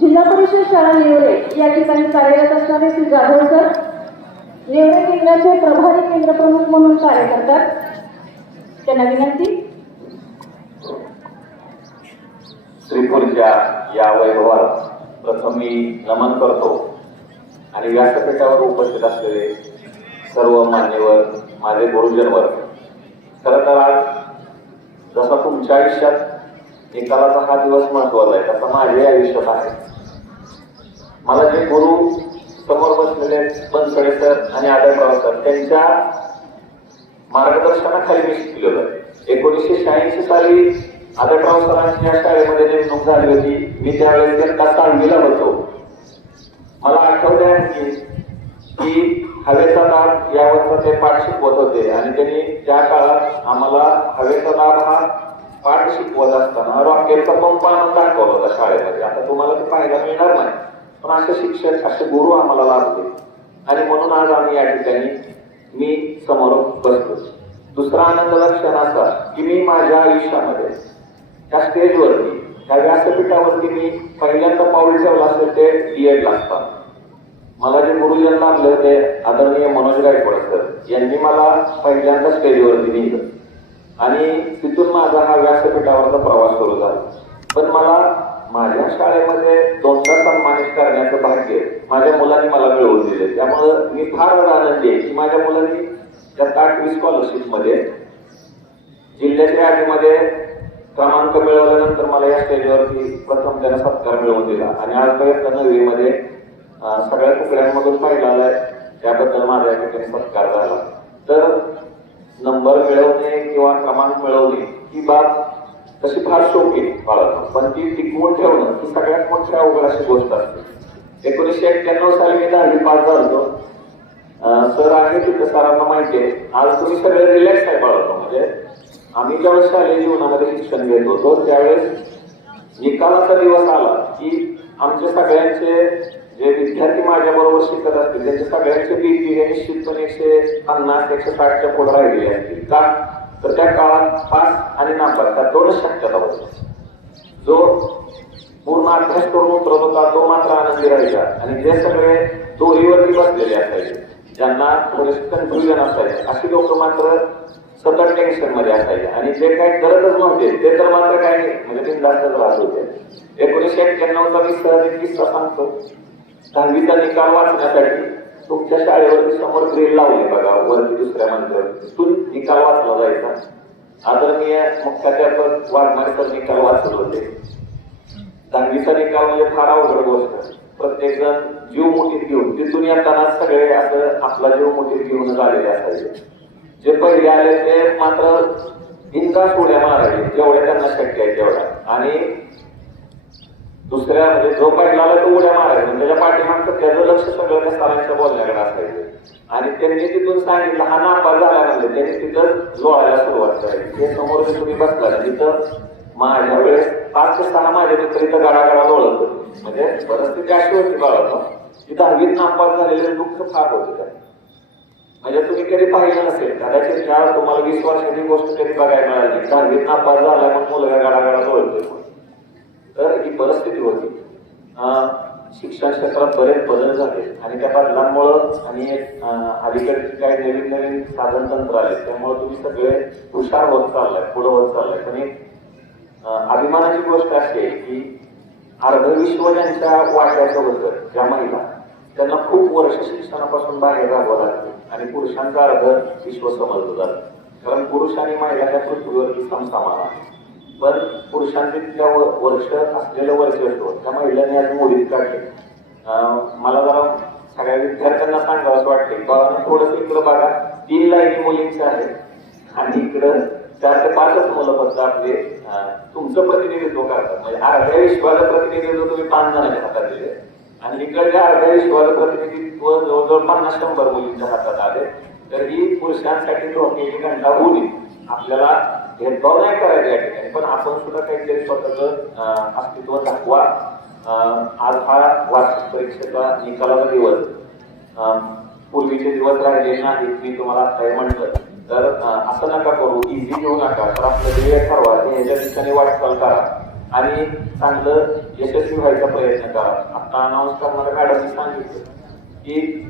जिल्हा परिषद शाळा नेवरे या ठिकाणी कार्यरत असणारे श्री जाधव सर नेवरे केंद्राचे प्रभारी केंद्र प्रमुख म्हणून कार्य करतात. त्यांना विनंती. श्रीपूरच्या या वैभवाला प्रथम मी नमन करतो आणि व्यासपीठावर उपस्थित असलेले सर्व मान्यवर, माझे गुरुजन वर्ग. खरं तर आज जसा तुमच्या आयुष्यात निकालाचा हा दिवस महत्वाचा आहे, तसा माझ्या आयुष्यात आहे. मला जे गुरु समोर बसलेले बनसडे सर आणि आदरराव सर त्यांच्या मार्गदर्शनाखाली मी शिकलेलो. 1986 साली आदरराव सरांची या शाळेमध्ये नेमणूक झाली होती. मी त्यावेळेस त्या 6वीला होतो. मला आठवते आहे की हवेचा दाब यावरचा ते पाठ शिकवत होते आणि त्यांनी त्या काळात आम्हाला हवेचा दाब हा पाठ शिकवत असताना रॉकेटचा पंप आणून दाखवला होता शाळेमध्ये. आता तुम्हाला ते पाहायला मिळणार नाही, पण असे शिक्षक, असे गुरु आम्हाला लाभले आणि म्हणून आज आम्ही या ठिकाणी मी समोर बसतो. दुसरा आनंदाचा क्षण असा की मी माझ्या आयुष्यामध्ये त्या स्टेजवरती, त्या व्यासपीठावरती मी पहिल्यांदा पाऊल ठेवलं असेल ते B.Ed असताना. मला जे गुरुजन लाभले होते आदरणीय मनोज गायकवाड सर यांनी मला पहिल्यांदा स्टेजवरती नेलं आणि तिथून माझा हा व्यासपीठावरचा प्रवास सुरू झाला. पण मला माझ्या शाळेमध्ये 2दा सन्मानित करण्याचं भाग्य माझ्या मुलांनी मला मिळवून दिले. त्यामुळं मी फार आनंदी आहे की माझ्या मुलांनी त्या 8वी स्कॉलरशिपमध्ये जिल्ह्याच्या यादीमध्ये क्रमांक मिळवल्यानंतर मला या स्टेजवरती प्रथम त्याला सत्कार मिळवून दिला आणि आजपर्यंत 9वीमध्ये सगळ्या तुकड्यांमधून पाहिला आलाय. त्याबद्दल माझ्या या ठिकाणी सत्कार झाला. तर नंबर मिळवणे किंवा क्रमांक मिळवणे ही बाब तशी फार सोपी बाळगणं, पण ती टिकवून ठेवणं ही सगळ्यात मोठी अवघड अशी गोष्ट असते. 1991 साली मी 10वी पास झालो. सर आहे तिथं, सरांना माहिती आहे. आज तुम्ही सगळे रिलॅक्स आहे बाळगणं. म्हणजे आम्ही ज्यावेळेस शालेय जीवनामध्ये शिक्षण घेत होतो त्यावेळेस निकालाचा दिवस आला की आमचे सगळ्यांचे जे विद्यार्थी माझ्या बरोबर शिकत असतील त्यांचे सगळ्यांचे BP हे निश्चितपणे 150-160च्या पुढे राहिलेले असतील. का तर त्या काळात पास आणि नापास त्या 2च शक्यता होत्या. जो पूर्ण अभ्यास करून उतरत होता तो मात्र आनंदी राहिला आणि जे सगळे दोरीवरती बसलेले असायचे, ज्यांना थोडेसे कन्फ्युजन असायचे, अशी लोक मात्र सतत टेन्शन मध्ये असायचे आणि जे काही गरजच नव्हते ते तर मात्र काही नाही, म्हणजे बिनधास्तच राहत होते. 1991चा मी सहज एक किस्सा सांगतो. 10वीचा निकाल वाचण्यासाठी तुमच्या शाळेवरती समोर ग्रील लावले बघा, वरती दुसऱ्या मंत्र तिथून निकाल वाचला जायचा. आदरणीय मुख्याध्यापक वाघमारे सर निकाल वाचत होते. 10वीचा निकाल म्हणजे फार अवघड गोष्ट. प्रत्येक जण जीव मुठीत घेऊन तिथून येताना सगळे असं आपला जीव मुठीत घेऊन आलेले असायचे. जे पहिले आले ते मात्र बिनधास्त उड्या मारायचे जेवढ्या त्यांना शक्य आहे तेवढ्या. आणि दुसऱ्या म्हणजे जो पहिला आला तो उड्या मारायचा, त्याच्या पाठीमागचं त्याचं लक्ष सगळं त्या सरांच्या बोलण्याकडे असायचं. आणि त्यांनी तिथून सांगितलं हा नापास झाला म्हणजे त्यांनी तिथं लोळायला सुरुवात करायची. ते समोर जे तुम्ही बसला तिथं माझ्या वेळेस 5 ते 6 माझ्या मित्र इथं गाडागाडा लोळत होते. म्हणजे परिस्थिती अशी होती बाळा की 10वीत नापास झालेले दुःख फार होते. म्हणजे तुम्ही कधी पाहिलं नसेल, कदाचित त्या तुम्हाला 20 वर्षाची गोष्ट कधी बघायला मिळाली. 10वीत नापास झाला म्हणून मुलगा गाडागाडा लोळतोय. तर ही परिस्थिती होती. शिक्षण क्षेत्रात बरेच बदल झाले आणि त्या बदलांमुळं आणि अलीकडची काही नवीन साधन तंत्र आले त्यामुळे तुम्ही सगळे हुशार होत चाललाय, पुढे होत चाललाय. पण एक अभिमानाची गोष्ट अशी आहे की अर्धविश्व ज्यांच्या वाट्याचं होतं, ज्या महिला त्यांना खूप वर्ष शिक्षणापासून बाहेर राहावं लागतं आणि पुरुषांचं अर्ध विश्व समजलं जातं. कारण पुरुष आणि महिला त्या पृथ्वीवरती समसमान आहे. पण पुरुषांचे तिथल्या वर्ष असलेलं वर्चस्व त्या महिलांनी आज मोडीत काढले. मला जरा सगळ्या विद्यार्थ्यांना सांगावं असं वाटते बाबा थोडंसं इकडं बघा, 3 लाईनी मुलींच्या आहेत आणि इकडं 4 ते 5च मुलं फक्त आपले तुमचं प्रतिनिधित्व करतात. म्हणजे अर्ध्या विश्वाचं प्रतिनिधित्व तुम्ही 5 जणांच्या हातात दिले आणि इकडच्या अर्ध्या विश्वाचं प्रतिनिधित्व जवळजवळ 50-100 मुलींच्या हातात आले. तर ही पुरुषांसाठी धोक्याची घंटा होऊ नये. आपल्याला भेदभाव नाही करायचा या ठिकाणी, पण आपण सुद्धा काहीतरी स्वतःचं अस्तित्व दाखवा. आज हा वार्षिक परीक्षेचा निकालाचा दिवस, पूर्वीचे दिवस राहिले नाहीत. मी तुम्हाला आता म्हटलं तर असं नका करू, इझी घेऊ नका. तर आपलं ध्येय ठरवा, ध्येयाच्या दिशेने वाटचाल करा आणि चांगलं यशस्वी व्हायचा प्रयत्न करा. आता अनाऊन्स करणाऱ्या मॅडमनी सांगितलं की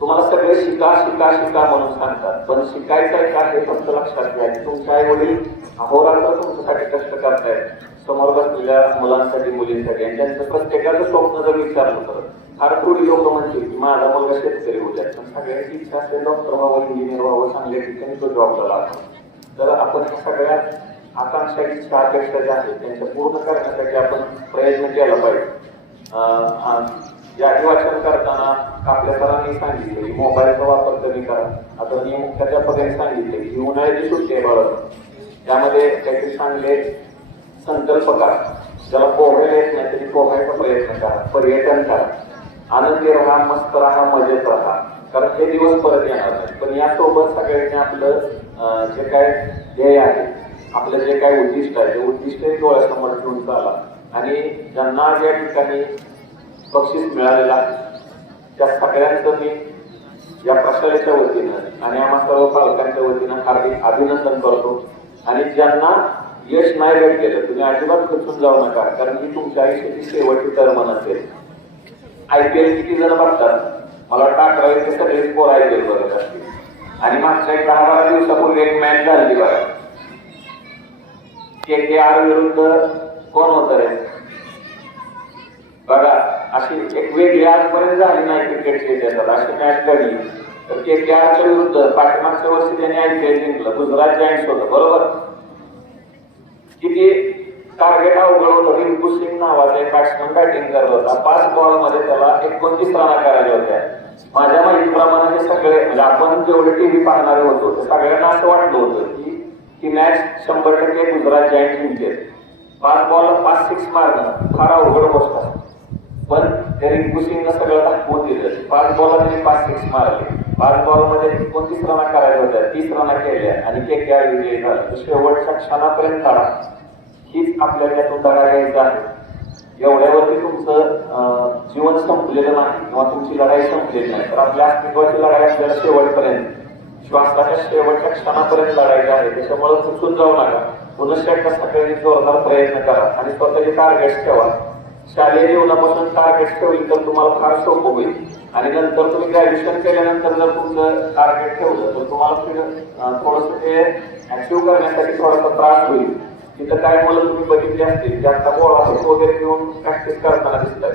तुम्हाला सगळे शिका शिका शिका म्हणून सांगतात, पण शिकायचं आहे का हे फक्त लक्षात घ्या. तुमच्या आई वडील अहोरात्र तुमच्यासाठी कष्ट करतायत, समोर बसलेल्या मुलांसाठी मुलींसाठी, आणि त्यांचं प्रत्येकाचं स्वप्न जर विचारलं तर फार थोडी लोक म्हणतील की माझा मुलगा शेतकरी होऊ द्या. पण सगळ्यांची इच्छा असेल डॉक्टर व्हावं, इंजिनियर व्हावं, चांगल्या ठिकाणी तो जॉबला लागतो. तर आपण सगळ्या आकांक्षा इच्छा अपेक्षा ज्या आहेत त्यांच्या पूर्ण करण्यासाठी आपण प्रयत्न केला पाहिजे. यादी वाचन करताना आपल्या सरांनी सांगितले की मोबाईलचा वापर कमी करा. आता मी मुख्याध्यापकांनी सांगितले की उन्हाळ्याची सुट्टी आहे बाळा, त्यामध्ये काहीतरी चांगले संकल्प करा. ज्याला पोहायला येत नाही तरी पोहायचा प्रयत्न करा, पर्यटन करा, आनंदी राहा, मस्त राहा, मजेत राहा. कारण हे दिवस परत येणार नाही. पण यासोबत सगळ्यांनी आपलं जे काय ध्येय आहे, आपलं जे काय उद्दिष्ट आहे ते उद्दिष्टही डोळ्यासमोर ठेवून चाला. आणि ज्यांना या ठिकाणी बक्षीस मिळालेला त्या सगळ्यांचं मी या प्रशालेच्या वतीनं आणि आम्हा सर्व पालकांच्या वतीनं हार्दिक अभिनंदन करतो. आणि ज्यांना यश नाही भेटलेलं तुम्ही अजिबात खचून जाऊ नका, कारण ही तुमच्या आयुष्याची शेवटची टर्म नसेल. IPL किती जण बघतात? मला वाटतं 11 ते सगळे स्कोर IPL बघत असतील. आणि मागच्या 10-12 दिवसापूर्वी एक मॅच झाली बघा, KKR विरुद्ध कोण होतं रे बघा. अशी एक वेगळी आजपर्यंत झाली नाही क्रिकेटची इतिहासात अशी मॅच घडली. तर KKRच्या विरुद्ध पाठीमागच्या वर्षी त्यांनी IPL जिंकलं, गुजरात जायंट्स होतं बरोबर. किती टार्गेट अवघड होतं. रिंकू सिंग नावाचा एक बॅट्समन बॅटिंग करत होता. 5 बॉलमध्ये त्याला 29 रना करायच्या होत्या. माझ्या माहितीप्रमाणे हे सगळे म्हणजे आपण जेवढे टीव्ही पाहणारे होतो ते सगळ्यांना असं वाटलं होतं की ही मॅच 100% गुजरात जायंट्स जिंकेल. 5 बॉल 5 6 मारणं फार अवघड गोष्ट आहे. पण त्या रिंकू सिंगनं सगळं दाखवून दिलं. 5 बॉलला त्यांनी 5 6 मारले. 5 बॉलमध्ये 29 रना करायच्या होत्या, 30 रना केल्या आणि KKR विजयी झालं. शेवटच्या क्षणापर्यंत काढा, हीच आपल्याला यातून धडा घ्यायचा आहे. एवढ्यावरती तुमचं जीवन संपलेलं नाही किंवा तुमची लढाई संपलेली नाही. तर आपल्या अस्तित्वाची लढाई आपल्याला शेवटपर्यंत, श्वासाच्या शेवटच्या क्षणापर्यंत लढायची आहे. त्याच्यामुळे चुकून जाऊ नका. पुन्हा एकदा सगळ्यांनी जोरदार प्रयत्न करा आणि स्वतःचे टार्गेट्स ठेवा. शालेय जीवनापासून टार्गेट्स ठेवली तर तुम्हाला फार सोपं होईल. आणि नंतर तुम्ही ग्रॅज्युएशन केल्यानंतर जर तुमचं टार्गेट ठेवलं तर तुम्हाला थोडंसं ते अचीव्ह करण्यासाठी थोडासा त्रास होईल. तिथं काय मुलं तुम्ही बघितली असतील जास्त गोळा वगैरे घेऊन प्रॅक्टिस करताना दिसतात.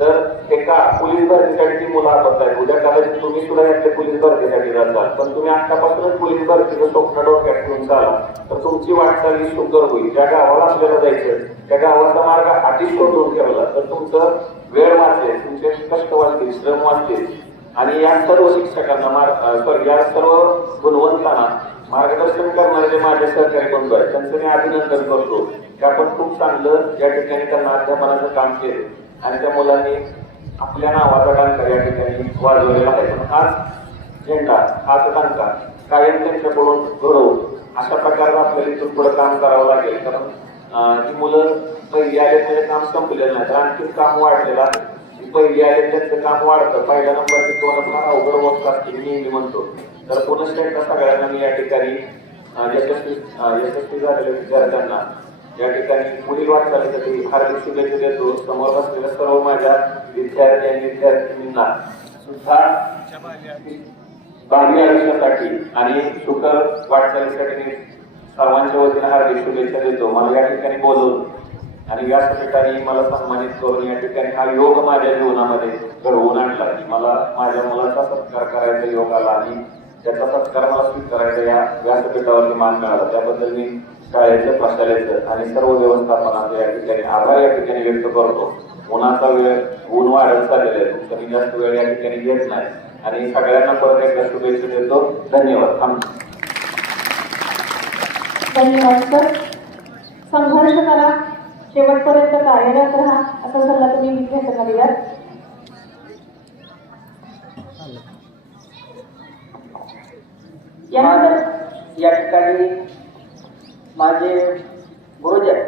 तर एका पोलीस भरतीसाठी ती मुलं आपत आहेत. उद्या कदाचित तुम्ही सुद्धा यातल्या पोलीस भरतीसाठी जाताल, पण तुम्ही आतापासूनच पोलीस भरतीचं स्वप्न डोक्यात घेऊन चाला तर तुमची वाटचाल ही सुंदर होईल. ज्या गावाला आपल्याला जायचं त्या गावाचा मार्ग आधीच शोधून ठेवला तर तुमचं वेळ वाचेल, तुमचे कष्ट वाचतील, श्रम वाचतील. आणि या सर्व शिक्षकांना या सर्व गुणवंतांना मार्गदर्शन करणारे जे माझे सहकारी बंधू आहेत त्यांचं मी अभिनंदन करतो की आपण खूप चांगलं या ठिकाणी त्यांना अध्यापनाचं काम केलं आणि त्या मुलांनी आपल्या नावाचा डंका या ठिकाणी वाजवलेला आहे. पण हाच झेंडा, हाच डंका कायम त्यांच्याकडून घडवू अशा प्रकारे आपल्याला इथून पुढे काम करावं लागेल. कारण ही मुलं पहिली आले त्याचे काम संपलेलं नाही तर आणखी काम वाढलेलं आहे. पहिली आले त्यांचं काम वाढतं, पहिल्या नंबरचे दोन फार अवघड होत असते मी म्हणतो. तर पुनश्च एकदा सगळ्यांना मी या ठिकाणी यशस्वी झालेल्या विद्यार्थ्यांना या ठिकाणी पुढील वाटचालीसाठी हार्दिक शुभेच्छा देतो. समोर बसलेल्या सर्व माझ्या विद्यार्थी आणि विद्यार्थिनींना सुद्धा भावी आयुष्यासाठी आणि सुकर वाटचालीसाठी मी सर्वांच्या वतीने हार्दिक शुभेच्छा देतो. मला या ठिकाणी बोलवून आणि व्यास ठिकाणी मला सन्मानित करून या ठिकाणी हा योग माझ्या जीवनामध्ये घडवून आणला की मला माझ्या मुलाचा सत्कार करायचा योग आला आणि त्याचा सत्कार मला स्वीकारायचा या व्यासपीठावरती मान मिळाला. त्याबद्दल मी शाळेचं, प्रशालेचं आणि सर्व व्यवस्थापनाचं या ठिकाणी आभार या ठिकाणी व्यक्त करतो. उन्हाचा वेळ ऊन वाढत चाललेला आहे, तुमचा मी जास्त वेळ या ठिकाणी घेत नाही आणि सगळ्यांना परत एकदा शुभेच्छा देतो. धन्यवाद. धन्यवाद सर. संघर्ष करा, शेवटपर्यंत कार्यरत राहा असा सल्ला तुम्ही विद्यार्थ्यांना दिलात. यानंतर या ठिकाणी माझे गुरुजन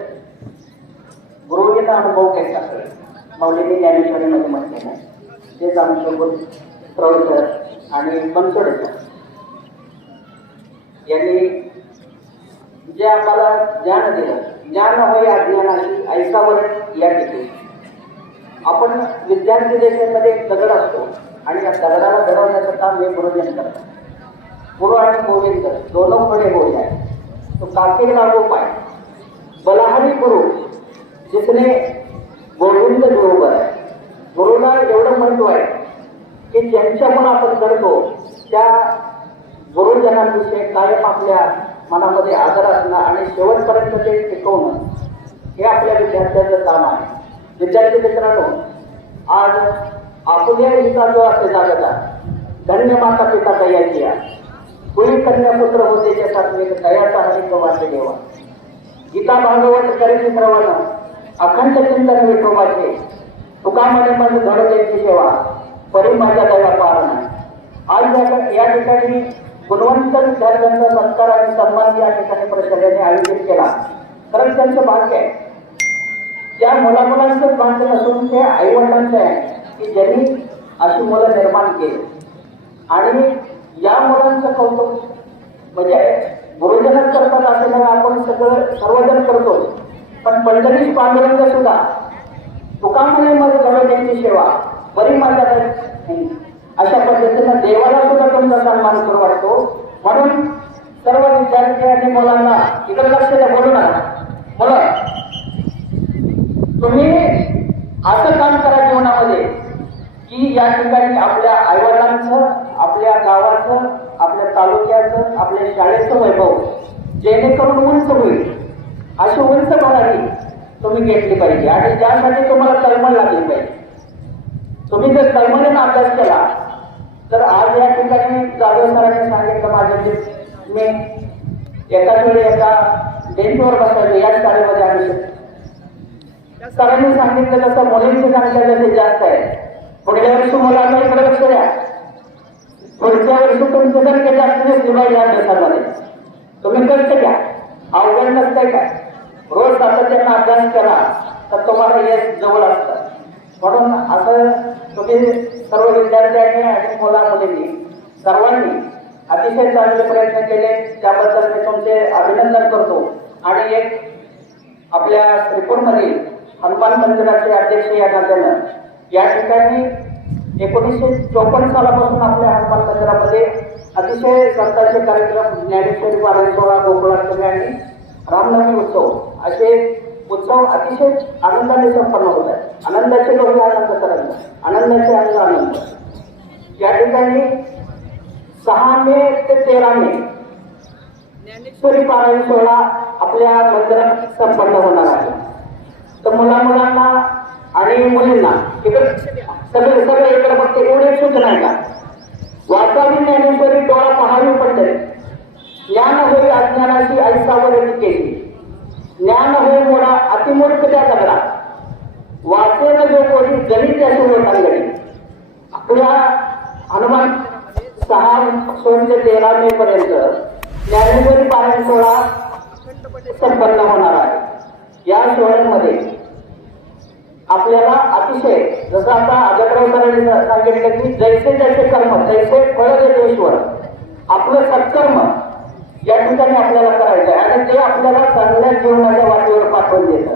गुरुजीचा अनुभव कसा असेल मौलिक ज्ञानेश्वरीमध्ये म्हटलेलं आहे तेच आमचे गुरु प्रोफेसर आणि बनसोडे यांनी जे आम्हाला ज्ञान दिलं, ज्ञान होय अज्ञानाची ऐकावर या ठिकाणी आपण विद्यार्थी देशामध्ये एक दगड असतो आणि या दगडाला घडवण्याचं काम हे गुरुजन करतात. गुरु आणि गोविंद दोनों खड़े हो जाए तो काफिर लागो पाए. बलहारी गुरु जिसने गोविंद बरोबर आहे. गुरुला एवढं महत्व आहे की ज्यांच्याकडून आपण करतो त्या गुरुजनांविषयी कायम आपल्या मनामध्ये आदर असणं आणि शेवटपर्यंत ते टिकवणं हे आपल्या विद्यार्थ्यांचं काम आहे. विद्यार्थी मित्रांनो, आज आपल्या हिचा जो असे जागता धन्य माता पिता कयाची कोणी कन्यापुत्र होते त्या सात्विक दयाचा हरिक वाचे देवा. गीता भागवत करीत प्रवण अखंड चिंतन विठोबाचे तुका म्हणे माझी धडकेची सेवा परी माझ्या दया पारण. आज या ठिकाणी गुणवंत विद्यार्थ्यांचा सत्कार आणि सन्मान या ठिकाणी प्रशालेने आयोजित केला. खरंच त्यांचं भाग्य आहे. त्या मुलामुलांचं भाग्य नसून ते आईवडिलांचं आहे की ज्यांनी अशी मुलं निर्माण केली. आणि या मुलांचं कौतुक म्हणजे गुरुजनच करतात असं नाही, आपण सर्वजण करतो. पण पंढरीश पांडुरंग सुद्धा तुका म्हणे मग गणपतीची सेवा बरी माझ्या अशा पद्धतीनं देवाला सुद्धा तुमचा सन्मान करू वाटतो. म्हणून सर्व विद्यार्थी आणि मुलांना इकडे लक्ष द्या. बोलू नका मुलं, तुम्ही असं काम करा जीवनामध्ये की या ठिकाणी आपल्या आईवडिलांचं, आपल्या गावाचं, आपल्या तालुक्याचं, आपल्या शाळेचं वैभव जेणेकरून उंच होईल अशी उंच भरारी तुम्ही घेतली पाहिजे. आणि त्यासाठी तुम्हाला तळमळ लागली पाहिजे. तुम्ही जर तळमळीने अभ्यास केला तर आज या ठिकाणी जाधव सरांनी सांगितलं माझ्या मी एकाच वेळी एका बेंचवर बसायचो याच शाळेमध्ये आम्ही त्या सरांनी सांगितलं तसं मुलींची संख्या जशी जास्त आहे. पुढल्या वर्षी मुलांना इकडे लक्ष द्या. पुढच्या वर्षी तुमचं जर काही जास्त नसली पाहिजे या देशामध्ये तुम्ही कष्ट घ्या. अवघड नसतंय काय. रोज सातत्यानं अभ्यास केला तर तुम्हाला यश जवळ असतं. म्हणून असं तुम्ही सर्व विद्यार्थ्यांनी आणि मुला मुलींनी सर्वांनी अतिशय चांगले प्रयत्न केले त्याबद्दल मी तुमचे अभिनंदन करतो. आणि एक आपल्या श्रीपूरमधील हनुमान मंदिराचे अध्यक्ष या नात्यानं या ठिकाणी 1954 सालापासून आपल्या हनुमान मंदिरामध्ये अतिशय संतांचे कार्यक्रम ज्ञानेश्वरी पारायण सोहळा, गोकुळाष्टमी आणि रामनवमी उत्सव असे उत्सव अतिशय आनंदाने संपन्न होत आहे. आनंदाचे लोक आनंद करत, आनंदाचे आनंद. या ठिकाणी 6 मे ते 13 मे ज्ञानेश्वरी पारायण सोहळा आपल्या मंदिरात संपन्न होणार आहे. तर मुलांना आणि मुलींना इकडे सगळे इकडे फक्त एवढे सूचना आहे का, वाचावी ज्ञानेश्वरी डोळा पहावी पडते, ज्ञान होई अज्ञानाची आई सावरती केली, ज्ञान होय मोडा अतिमूर्ख त्या दगडा, वाचेन जो कोणी गणित त्या सुरतांगडी. आपल्या हनुमान 6 ते 13 मे पर्यंत ज्ञानेश्वरी पारायण सोहळा संपन्न होणार आहे. या सोहळ्यामध्ये आपल्याला अतिशय जसं आता अजगराव सरांनी सांगितलं की जैसे जैसे कर्म तैसे फळ देतेश्वर, आपलं सत्कर्म या ठिकाणी आपल्याला करायचं आहे आणि ते आपल्याला चांगल्या जीवनाच्या वाटेवर पाठवून देतं.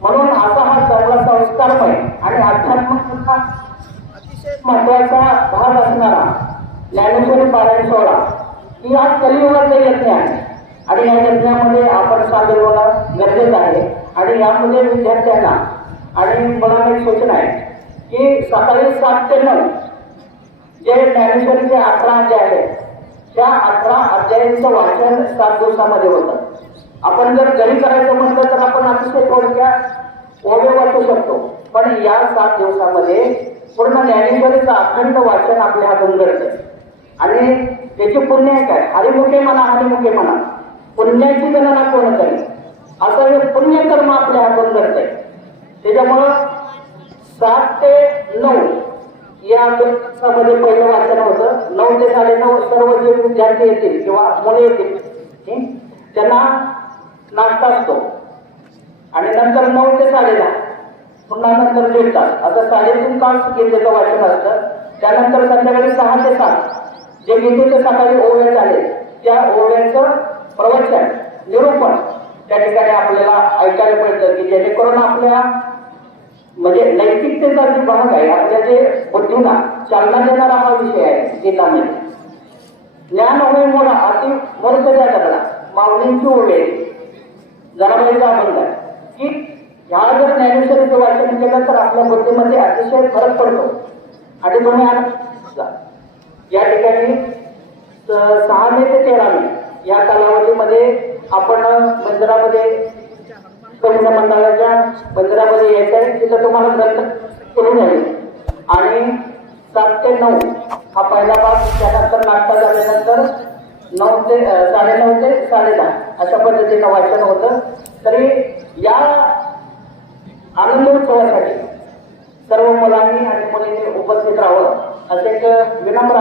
म्हणून असा हा चांगला संस्कारमय आणि अध्यात्माचा अतिशय महत्वाचा भाग असणारा ज्ञानेश्वरी पारायण सोहळा ही आज कलियुगात यज्ञ आहे आणि या यज्ञामध्ये आपण सामील होणं गरजेचं आहे. आणि यामध्ये विद्यार्थ्यांना आणि मला एक सूचना आहे की सकाळी 7 ते 9 जे ज्ञानेश्वरीचे 18 अध्याय आहेत त्या 18 अध्यायांचं वाचन 7 दिवसामध्ये होतं. आपण जर घरी करायचं म्हटलं तर आपण अतिशय थोडक्यात ओवे वाचू शकतो, पण या 7 दिवसामध्ये पूर्ण ज्ञानेश्वरीचं अखंड वाचन आपल्या हातून घडतं. आणि त्याची पुण्य काय, हरिमुखे म्हणा, पुण्याची गणना कोण करेल, असं हे पुण्यकर्म आपल्या हातून घडतंय. त्याच्यामुळं 7 ते 9 या दिवसामध्ये पहिलं वाचन होतं. 9 ते 9:30 सर्व जे विद्यार्थी येतील किंवा मुले येतील त्यांना नाश्ता असतो आणि नंतर 9 ते 10:30 पुन्हा नंतर 1.5 तास असं 3.5 तास गीतेचं वाचन असतं. त्यानंतर संध्याकाळी 6 ते 7 जे गीतेचे सकाळी ओव्या झाले त्या ओव्यांचं प्रवचन निरूपण त्या ठिकाणी आपल्याला ऐकायला मिळतं की जेणेकरून आपल्या म्हणजे नैतिकतेचा जो भाग आहे आपल्या जे बुद्धीला चालना देणारा हा विषय आहे गीतामध्ये. ज्ञान होय मोडा अति मूर्ख त्या दगडा, माऊलींची ओवे जनाबाईचा अभंग आहे की ह्या जर ज्ञानेश्वरीचं वाचन केलं तर आपल्या बुद्धीमध्ये अतिशय फरक पडतो. आणि तुम्ही या ठिकाणी 6 मे ते 13 मे या कालावधीमध्ये आपण मंदिरामध्ये कविता मंडळाच्या मंदिरामध्ये यायचं आहे. तिथं तुम्हाला ग्रंथ करून यावे आणि 7 ते 9 हा पहिला भाग, त्यानंतर नाश्ता झाल्यानंतर 9 ते 9:30 ते 10:30 अशा पद्धतीनं वाचन होतं. तरी या आनंद उत्सवासाठी सर्व मुलांनी आणि मुलींनी उपस्थित राहावं असे एक विनम्र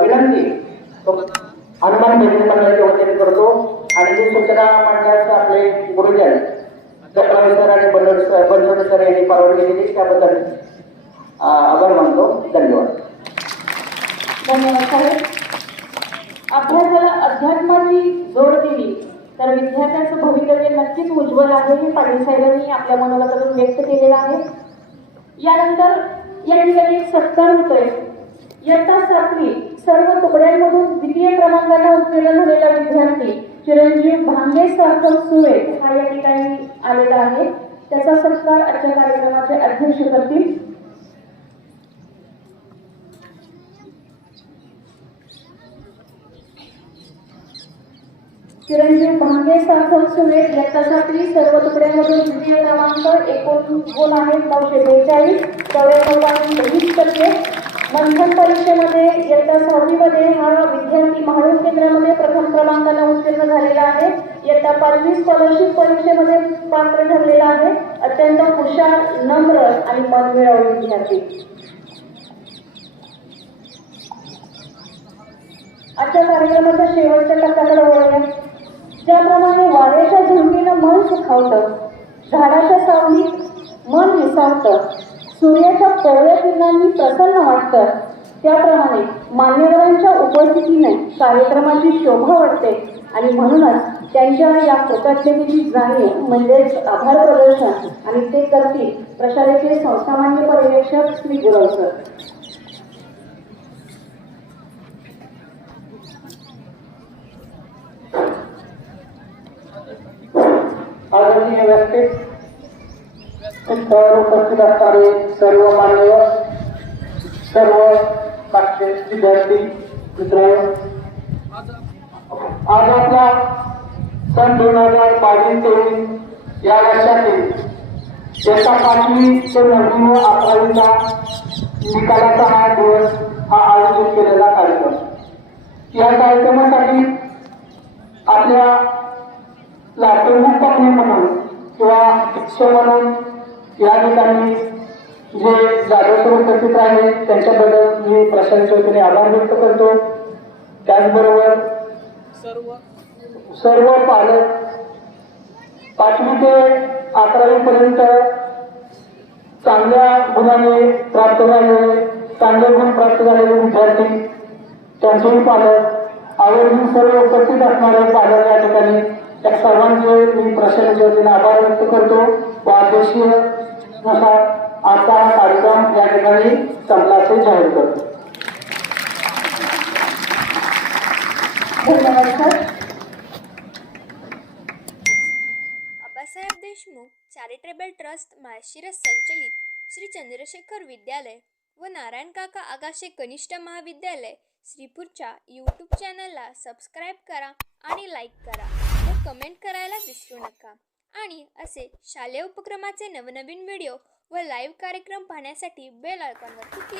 विनंती हनुमान भजनी मंडळाच्या वतीने करतो. आणि ही सूचना मांडण्यास आपले गुरुजन जगरावे सर आणि बनसोडे सर यांनी परवानगी दिली त्याबद्दल आभार मानतो. धन्यवाद. धन्यवाद साहेब. अभ्यासाला अध्यात्माची जोड दिली तर विद्यार्थ्यांचं भवितव्य नक्कीच उज्ज्वल आहे हे पाटील साहेबांनी आपल्या मनोगतातून व्यक्त केलेलं आहे. यानंतर या ठिकाणी एक सत्कार होतोय. इयत्ता 7वी सर्व तुकड्यांमधून 2य क्रमांकाला उत्तीर्ण झालेला विद्यार्थी चिरंजीव भांगे सार्थक सुळे हा या ठिकाणी आलेला आहे. त्याचा सत्कार आजच्या कार्यक्रमाचे अध्यक्ष करतील. चिरंजीव भांगे सार्थक सुळे इयत्ता 7वी सर्व तुकड्यांमधून 2य क्रमांक, एकूण गुण आहेत 942, 94.20%. मंथन परीक्षेमध्ये इयत्ता 6वी मध्ये हा विद्यार्थी महावीर केंद्रामध्ये प्रथम क्रमांकाला उत्तीर्ण झालेला आहे. इयत्ता 5वी स्कॉलरशिप परीक्षेमध्ये पात्र ठरलेला आहे. अत्यंत हुशार, नम्र आणि मनमिळावू विद्यार्थी. आजच्या कार्यक्रमाच्या शेवटच्या टप्प्याकडे वळूया. ज्याप्रमाणे वाऱ्याच्या झुळकीनं मन सुखावतं, झाडाच्या सावलीत मन विसावतं, सूर्याच्या कोवळ्या किरणांनी प्रसन्न वाटतं, त्याप्रमाणे मान्यवरांच्या उपस्थितीने कार्यक्रमाची शोभा वाटते. आणि म्हणूनच त्यांच्या या कृतज्ञतेची जाणीव म्हणजेच आभार प्रदर्शन आणि ते करतील प्रशालेचे संस्थामान्य पर्यवेक्षक श्री गुरव सर. आदरणीय व्यासपीठ उपस्थित असणारे सर्व मान्यवर, सर्व मागचे विद्यार्थी मित्रांनो, आज आपला सन 2022-23 या वर्षातील इयत्ता 5वी ते 9वी व 11वीचा निकालाचा हा दिवस हा आयोजित केलेला कार्यक्रम. या कार्यक्रमासाठी आपल्या प्रमुख पाहुणे म्हणून किंवा शिक्षक म्हणून या ठिकाणी जे जागेवर उपस्थित राहिले त्यांच्याबद्दल मी प्रशासनाच्या वतीने आभार व्यक्त करतो. त्याचबरोबर सर्व पालक 5वी ते 11वी पर्यंत चांगल्या गुणाने प्राप्त झालेले, चांगले गुण प्राप्त झालेले विद्यार्थी, त्यांचेही पालक, आवर्जून सर्व उपस्थित असणारे पालक या ठिकाणी त्या सर्वांचे मी प्रशासनाच्या वतीने आभार व्यक्त करतो व अध्यक्षीय नुसार आजचा हा कार्यक्रम या ठिकाणी संपल्याचे जाहीर करतो. धन्यवाद sir. Abasaheb Deshmukh charitable trust Malshiras संचलित श्री चंद्रशेखर विद्यालय व नारायण काका आगाशे कनिष्ठ महाविद्यालय श्रीपूरच्या यूट्यूब चॅनलला सबस्क्राईब करा आणि लाईक करा व कमेंट करायला विसरू नका. आणि असे शालेय उपक्रमाचे नवनवीन व्हिडिओ व लाईव्ह कार्यक्रम पाहण्यासाठी बेल आयकॉनवरती क्लिक